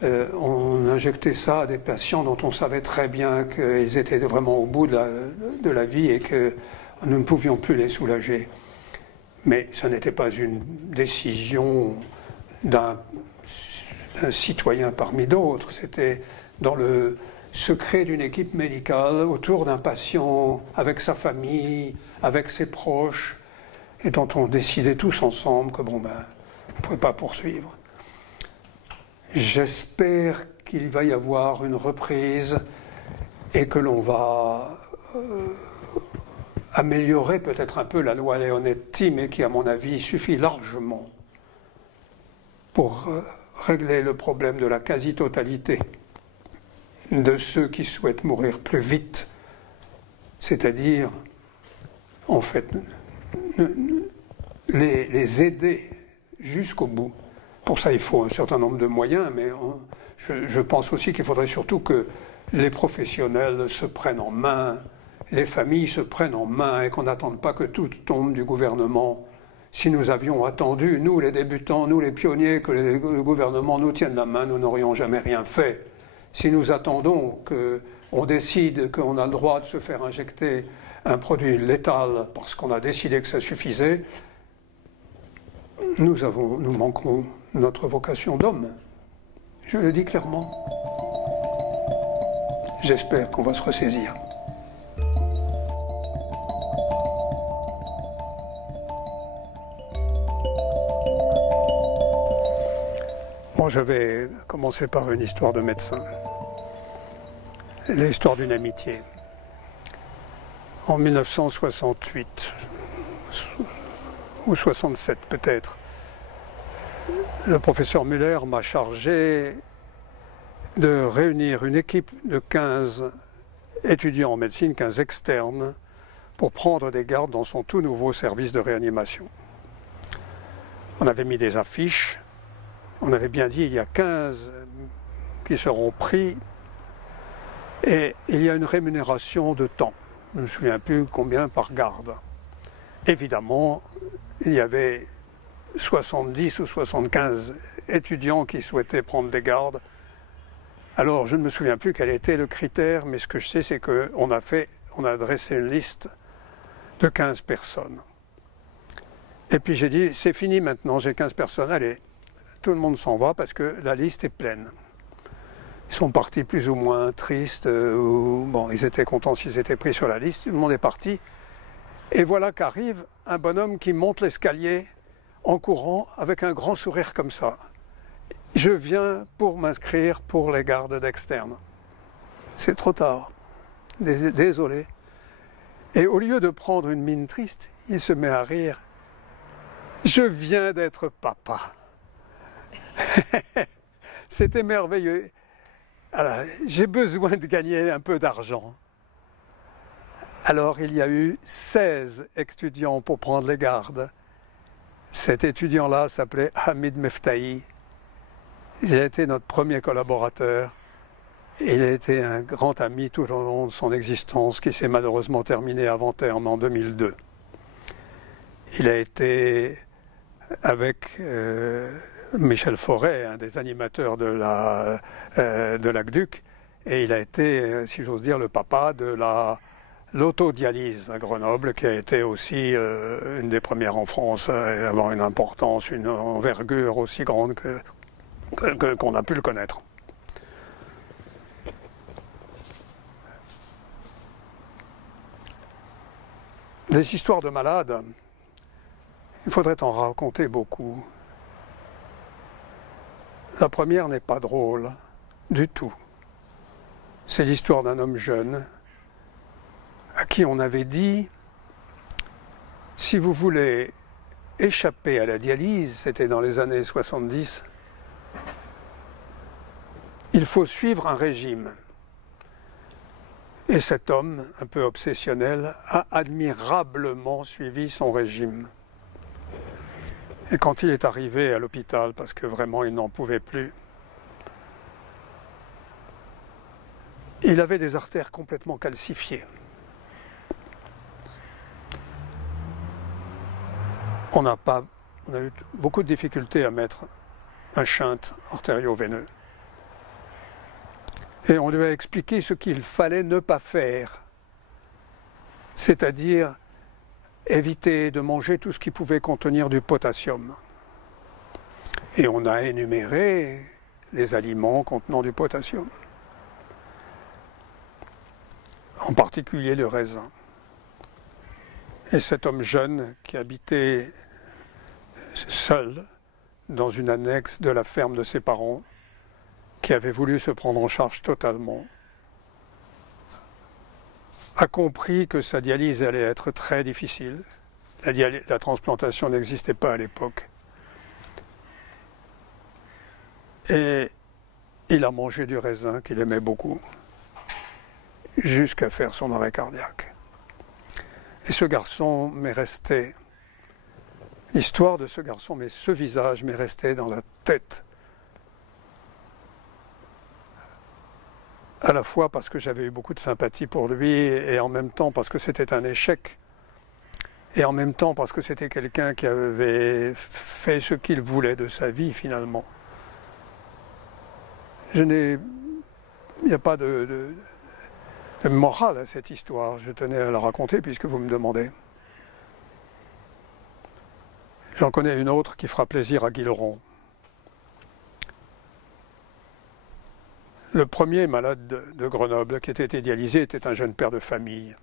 On injectait ça à des patients dont on savait très bien qu'ils étaient vraiment au bout de la vie et que nous ne pouvions plus les soulager. Mais ce n'était pas une décision d'un citoyen parmi d'autres, c'était dans le secret d'une équipe médicale, autour d'un patient, avec sa famille, avec ses proches, et dont on décidait tous ensemble que on ne pouvait pas poursuivre. J'espère qu'il va y avoir une reprise et que l'on va améliorer peut-être un peu la loi Leonetti, mais qui, à mon avis, suffit largement pour régler le problème de la quasi-totalité de ceux qui souhaitent mourir plus vite c'est-à-dire, en fait, les aider jusqu'au bout. Pour ça, il faut un certain nombre de moyens, mais je pense aussi qu'il faudrait surtout que les professionnels se prennent en main, les familles se prennent en main et qu'on n'attende pas que tout tombe du gouvernement. Si nous avions attendu, nous les débutants, nous les pionniers, que le gouvernement nous tienne la main, nous n'aurions jamais rien fait. Si nous attendons qu'on décide qu'on a le droit de se faire injecter un produit létal parce qu'on a décidé que ça suffisait, nous manquerons notre vocation d'homme. Je le dis clairement. J'espère qu'on va se ressaisir. Bon, je vais commencer par une histoire de médecin. L'histoire d'une amitié. En 1968, ou 67 peut-être, le professeur Muller m'a chargé de réunir une équipe de 15 étudiants en médecine, 15 externes, pour prendre des gardes dans son tout nouveau service de réanimation. On avait mis des affiches, on avait bien dit il y a 15 qui seront pris et il y a une rémunération de temps. Je ne me souviens plus combien par garde. Évidemment, il y avait 70 ou 75 étudiants qui souhaitaient prendre des gardes. Alors, je ne me souviens plus quel était le critère, mais ce que je sais, c'est qu'on a dressé une liste de 15 personnes. Et puis j'ai dit, c'est fini maintenant, j'ai 15 personnes, allez, tout le monde s'en va parce que la liste est pleine. Ils sont partis plus ou moins tristes, bon, ils étaient contents s'ils étaient pris sur la liste, tout le monde est parti. Et voilà qu'arrive un bonhomme qui monte l'escalier en courant avec un grand sourire comme ça. Je viens pour m'inscrire pour les gardes d'externe. C'est trop tard. Désolé. Et au lieu de prendre une mine triste, il se met à rire. Je viens d'être papa. C'était merveilleux. J'ai besoin de gagner un peu d'argent. Alors il y a eu 16 étudiants pour prendre les gardes. Cet étudiant-là s'appelait Hamid Meftahi. Il a été notre premier collaborateur. Il a été un grand ami tout au long de son existence qui s'est malheureusement terminé avant terme en 2002. Il a été avec Michel Forêt, un des animateurs de l'Aqueduc, et il a été, si j'ose dire, le papa de l'autodialyse à Grenoble, qui a été aussi une des premières en France à avoir une importance, une envergure aussi grande qu'on a pu le connaître. Des histoires de malades, il faudrait en raconter beaucoup. La première n'est pas drôle du tout. C'est l'histoire d'un homme jeune à qui on avait dit « Si vous voulez échapper à la dialyse, c'était dans les années 70, il faut suivre un régime. » Et cet homme, un peu obsessionnel, a admirablement suivi son régime. Et quand il est arrivé à l'hôpital, parce que vraiment il n'en pouvait plus, il avait des artères complètement calcifiées. On a eu beaucoup de difficultés à mettre un shunt artério-veineux. Et on lui a expliqué ce qu'il fallait ne pas faire, c'est-à-dire éviter de manger tout ce qui pouvait contenir du potassium. Et on a énuméré les aliments contenant du potassium, en particulier le raisin. Et cet homme jeune qui habitait seul dans une annexe de la ferme de ses parents, qui avait voulu se prendre en charge totalement, a compris que sa dialyse allait être très difficile. La transplantation n'existait pas à l'époque. Et il a mangé du raisin qu'il aimait beaucoup, jusqu'à faire son arrêt cardiaque. Et ce garçon m'est resté, l'histoire de ce garçon, mais ce visage m'est resté dans la tête. À la fois parce que j'avais eu beaucoup de sympathie pour lui et en même temps parce que c'était un échec. Et en même temps parce que c'était quelqu'un qui avait fait ce qu'il voulait de sa vie finalement. Il n'y a pas de morale à cette histoire. Je tenais à la raconter puisque vous me demandez. J'en connais une autre qui fera plaisir à Guy Laurent. Le premier malade de Grenoble qui était idéalisé était un jeune père de famille.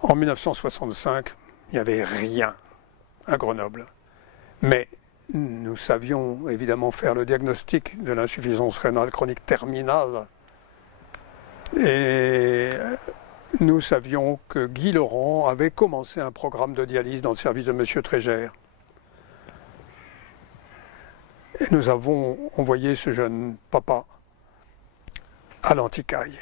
En 1965, il n'y avait rien à Grenoble. Mais nous savions évidemment faire le diagnostic de l'insuffisance rénale chronique terminale. Et nous savions que Guy Laurent avait commencé un programme de dialyse dans le service de M. Trégère. Et nous avons envoyé ce jeune papa à l'Anticaille.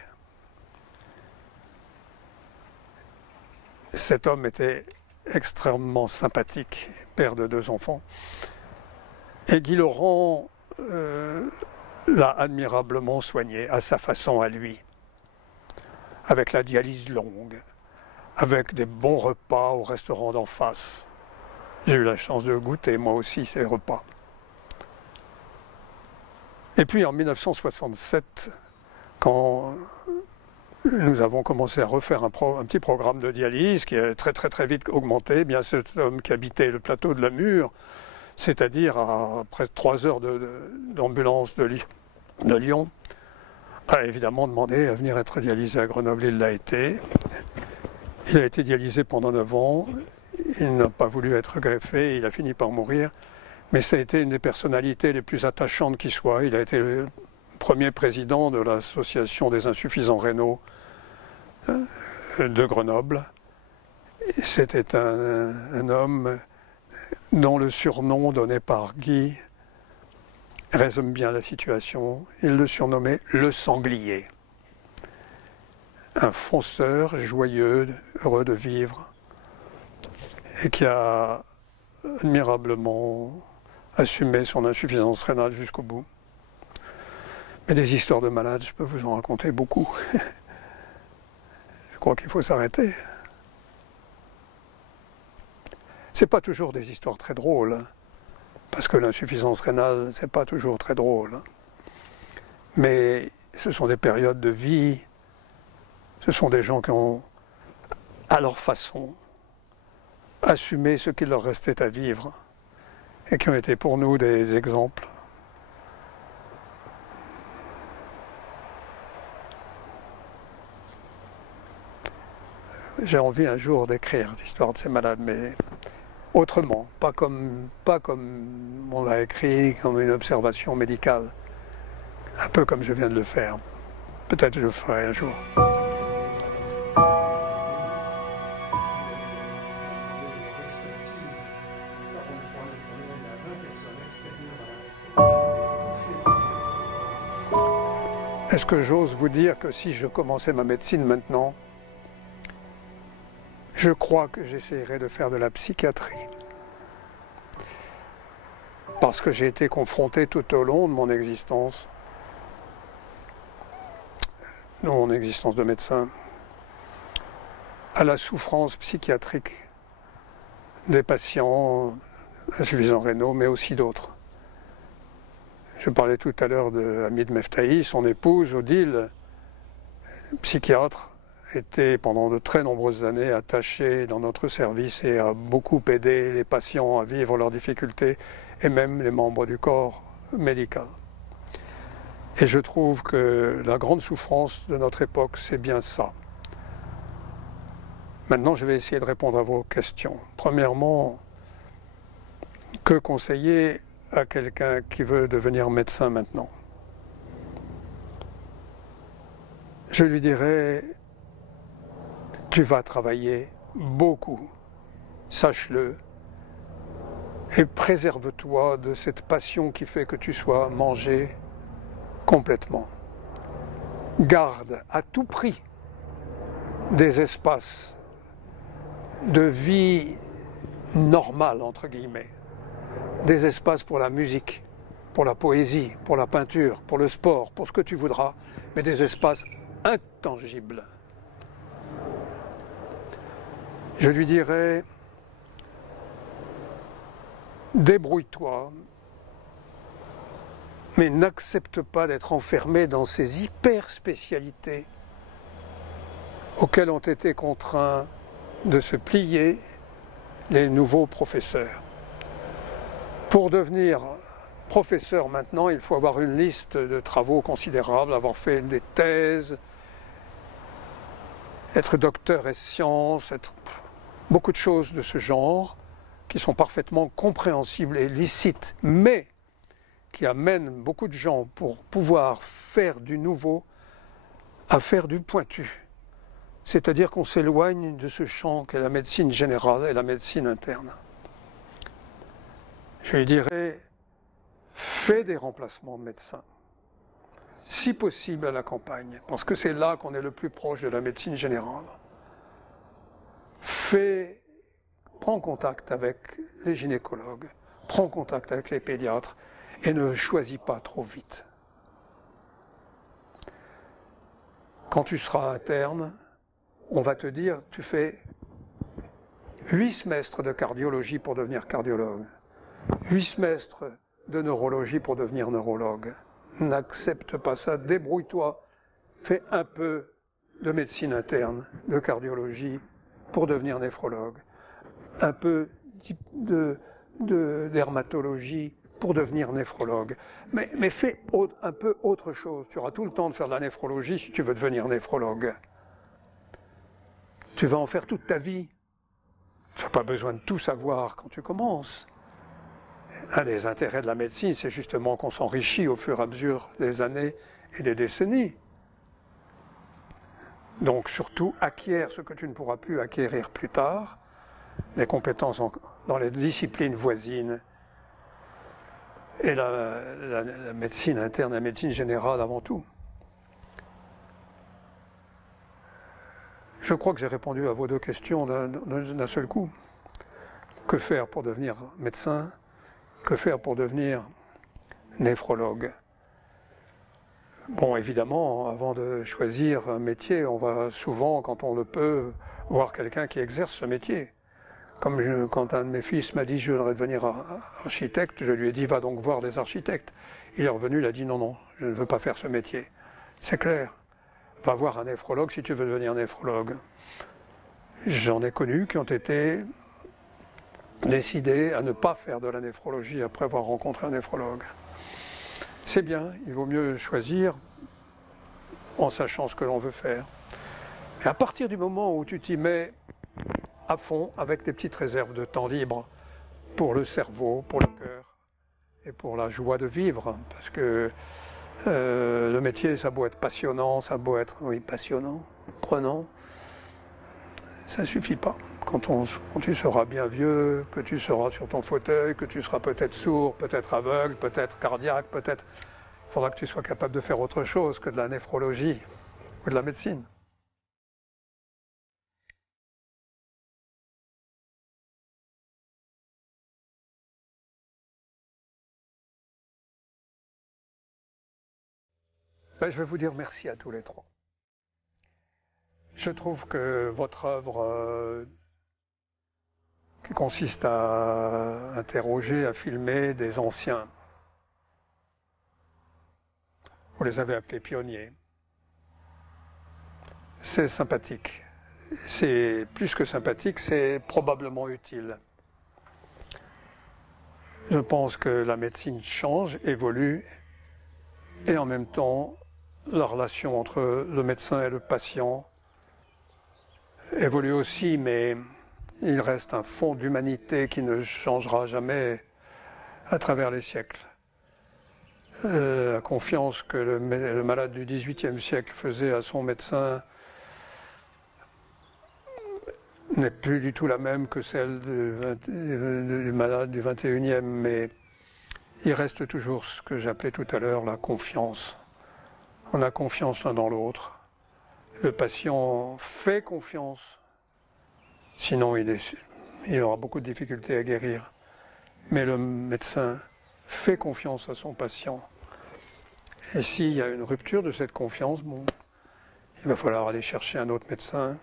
Cet homme était extrêmement sympathique, père de 2 enfants. Et Guy Laurent l'a admirablement soigné à sa façon à lui, avec la dialyse longue, avec des bons repas au restaurant d'en face. J'ai eu la chance de goûter moi aussi ces repas. Et puis en 1967, quand nous avons commencé à refaire un petit programme de dialyse qui a très vite augmenté, eh bien cet homme qui habitait le plateau de la Mure, c'est-à-dire à près de 3 heures d'ambulance de Lyon, a évidemment demandé à venir être dialysé à Grenoble. Il l'a été. Il a été dialysé pendant 9 ans. Il n'a pas voulu être greffé. Il a fini par mourir. Mais ça a été une des personnalités les plus attachantes qui soit. Il a été le premier président de l'association des insuffisants rénaux de Grenoble. C'était un homme dont le surnom donné par Guy résume bien la situation. Il le surnommait le sanglier. Un fonceur joyeux, heureux de vivre, et qui a admirablement assumé son insuffisance rénale jusqu'au bout. Mais des histoires de malades, je peux vous en raconter beaucoup. Je crois qu'il faut s'arrêter. C'est pas toujours des histoires très drôles, hein, parce que l'insuffisance rénale, c'est pas toujours très drôle. Hein. Mais ce sont des périodes de vie, ce sont des gens qui ont, à leur façon, assumé ce qu'il leur restait à vivre, et qui ont été pour nous des exemples. J'ai envie un jour d'écrire l'histoire de ces malades, mais autrement, pas comme on l'a écrit, comme une observation médicale, un peu comme je viens de le faire. Peut-être que je le ferai un jour. Est-ce que j'ose vous dire que si je commençais ma médecine maintenant, je crois que j'essaierai de faire de la psychiatrie. Parce que j'ai été confronté tout au long de mon existence de médecin, à la souffrance psychiatrique des patients insuffisants rénaux, mais aussi d'autres. Je parlais tout à l'heure de Hamid Meftahi, son épouse, Odile, psychiatre, était pendant de très nombreuses années attachée dans notre service et a beaucoup aidé les patients à vivre leurs difficultés et même les membres du corps médical. Et je trouve que la grande souffrance de notre époque, c'est bien ça. Maintenant, je vais essayer de répondre à vos questions. Premièrement, que conseiller à quelqu'un qui veut devenir médecin maintenant? Je lui dirais: tu vas travailler beaucoup, sache-le, et préserve-toi de cette passion qui fait que tu sois mangé complètement. Garde à tout prix des espaces de vie normale, entre guillemets, des espaces pour la musique, pour la poésie, pour la peinture, pour le sport, pour ce que tu voudras, mais des espaces intangibles. Je lui dirais, débrouille-toi, mais n'accepte pas d'être enfermé dans ces hyper-spécialités auxquelles ont été contraints de se plier les nouveaux professeurs. Pour devenir professeur maintenant, il faut avoir une liste de travaux considérables, avoir fait des thèses, être docteur et sciences, être beaucoup de choses de ce genre qui sont parfaitement compréhensibles et licites, mais qui amènent beaucoup de gens pour pouvoir faire du nouveau à faire du pointu. C'est-à-dire qu'on s'éloigne de ce champ qu'est la médecine générale et la médecine interne. Je lui dirais, fais des remplacements de médecins, si possible à la campagne, parce que c'est là qu'on est le plus proche de la médecine générale. Prends contact avec les gynécologues, prends contact avec les pédiatres et ne choisis pas trop vite. Quand tu seras interne, on va te dire, tu fais 8 semestres de cardiologie pour devenir cardiologue, 8 semestres de neurologie pour devenir neurologue. N'accepte pas ça, débrouille-toi, fais un peu de médecine interne, de cardiologie pour devenir néphrologue, un peu de dermatologie pour devenir néphrologue. Mais fais un peu autre chose. Tu auras tout le temps de faire de la néphrologie si tu veux devenir néphrologue. Tu vas en faire toute ta vie. Tu n'as pas besoin de tout savoir quand tu commences. Un des intérêts de la médecine, c'est justement qu'on s'enrichit au fur et à mesure des années et des décennies. Donc surtout, acquiert ce que tu ne pourras plus acquérir plus tard, des compétences dans les disciplines voisines, et la médecine interne, la médecine générale avant tout. Je crois que j'ai répondu à vos 2 questions d'un seul coup. Que faire pour devenir médecin? Que faire pour devenir néphrologue? Bon, évidemment, avant de choisir un métier, on va souvent, quand on le peut, voir quelqu'un qui exerce ce métier. Comme quand un de mes fils m'a dit « je voudrais devenir architecte », je lui ai dit « va donc voir des architectes ». Il est revenu, il a dit « non, non, je ne veux pas faire ce métier ». C'est clair. Va voir un néphrologue si tu veux devenir néphrologue. J'en ai connu qui ont été décidés à ne pas faire de la néphrologie après avoir rencontré un néphrologue. C'est bien, il vaut mieux choisir en sachant ce que l'on veut faire. Et à partir du moment où tu t'y mets à fond, avec des petites réserves de temps libre pour le cerveau, pour le cœur et pour la joie de vivre, parce que le métier, ça a beau être passionnant, ça a beau être, oui, passionnant, prenant, ça ne suffit pas. Quand tu seras bien vieux, que tu seras sur ton fauteuil, que tu seras peut-être sourd, peut-être aveugle, peut-être cardiaque, peut-être, il faudra que tu sois capable de faire autre chose que de la néphrologie ou de la médecine. Ben, je vais vous dire merci à tous les 3. Je trouve que votre œuvre, qui consiste à interroger, à filmer des anciens, vous les avez appelés pionniers, c'est sympathique. C'est plus que sympathique, c'est probablement utile. Je pense que la médecine change, évolue, et en même temps, la relation entre le médecin et le patient évolue aussi, mais il reste un fond d'humanité qui ne changera jamais à travers les siècles. La confiance que le malade du XVIIIe siècle faisait à son médecin n'est plus du tout la même que celle du malade du XXIe, mais il reste toujours ce que j'appelais tout à l'heure la confiance. On a confiance l'un dans l'autre. Le patient fait confiance, sinon il aura beaucoup de difficultés à guérir. Mais le médecin fait confiance à son patient. Et s'il y a une rupture de cette confiance, bon, il va falloir aller chercher un autre médecin.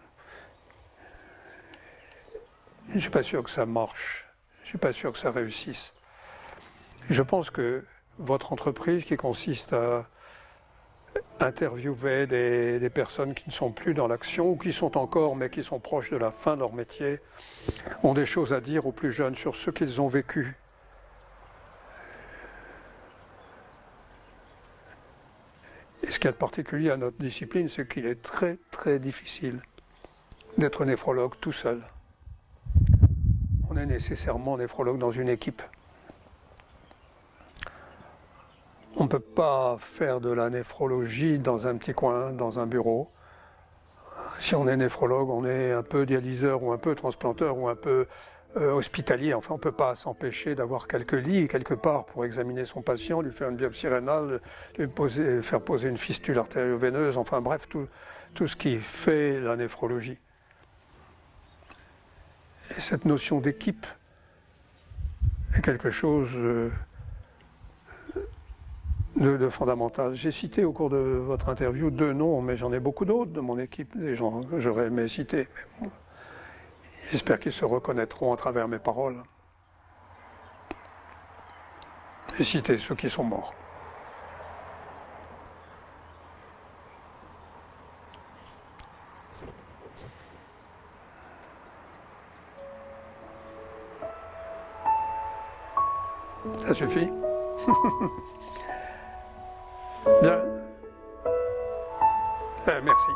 Je ne suis pas sûr que ça marche. Je ne suis pas sûr que ça réussisse. Je pense que votre entreprise qui consiste à interviewer des personnes qui ne sont plus dans l'action ou qui sont encore mais qui sont proches de la fin de leur métier ont des choses à dire aux plus jeunes sur ce qu'ils ont vécu. Et ce qu'il y a de particulier à notre discipline, c'est qu'il est très très difficile d'être néphrologue tout seul. On est nécessairement néphrologue dans une équipe. On ne peut pas faire de la néphrologie dans un petit coin, dans un bureau. Si on est néphrologue, on est un peu dialyseur ou un peu transplanteur ou un peu hospitalier. Enfin, on ne peut pas s'empêcher d'avoir quelques lits quelque part pour examiner son patient, lui faire une biopsie rénale, faire poser une fistule artério-veineuse, enfin bref, tout ce qui fait la néphrologie. Et cette notion d'équipe est quelque chose de fondamental. J'ai cité au cours de votre interview 2 noms, mais j'en ai beaucoup d'autres de mon équipe, des gens que j'aurais aimé citer. Mais bon, j'espère qu'ils se reconnaîtront à travers mes paroles. J'ai cité ceux qui sont morts. Ça suffit? Bien. Merci.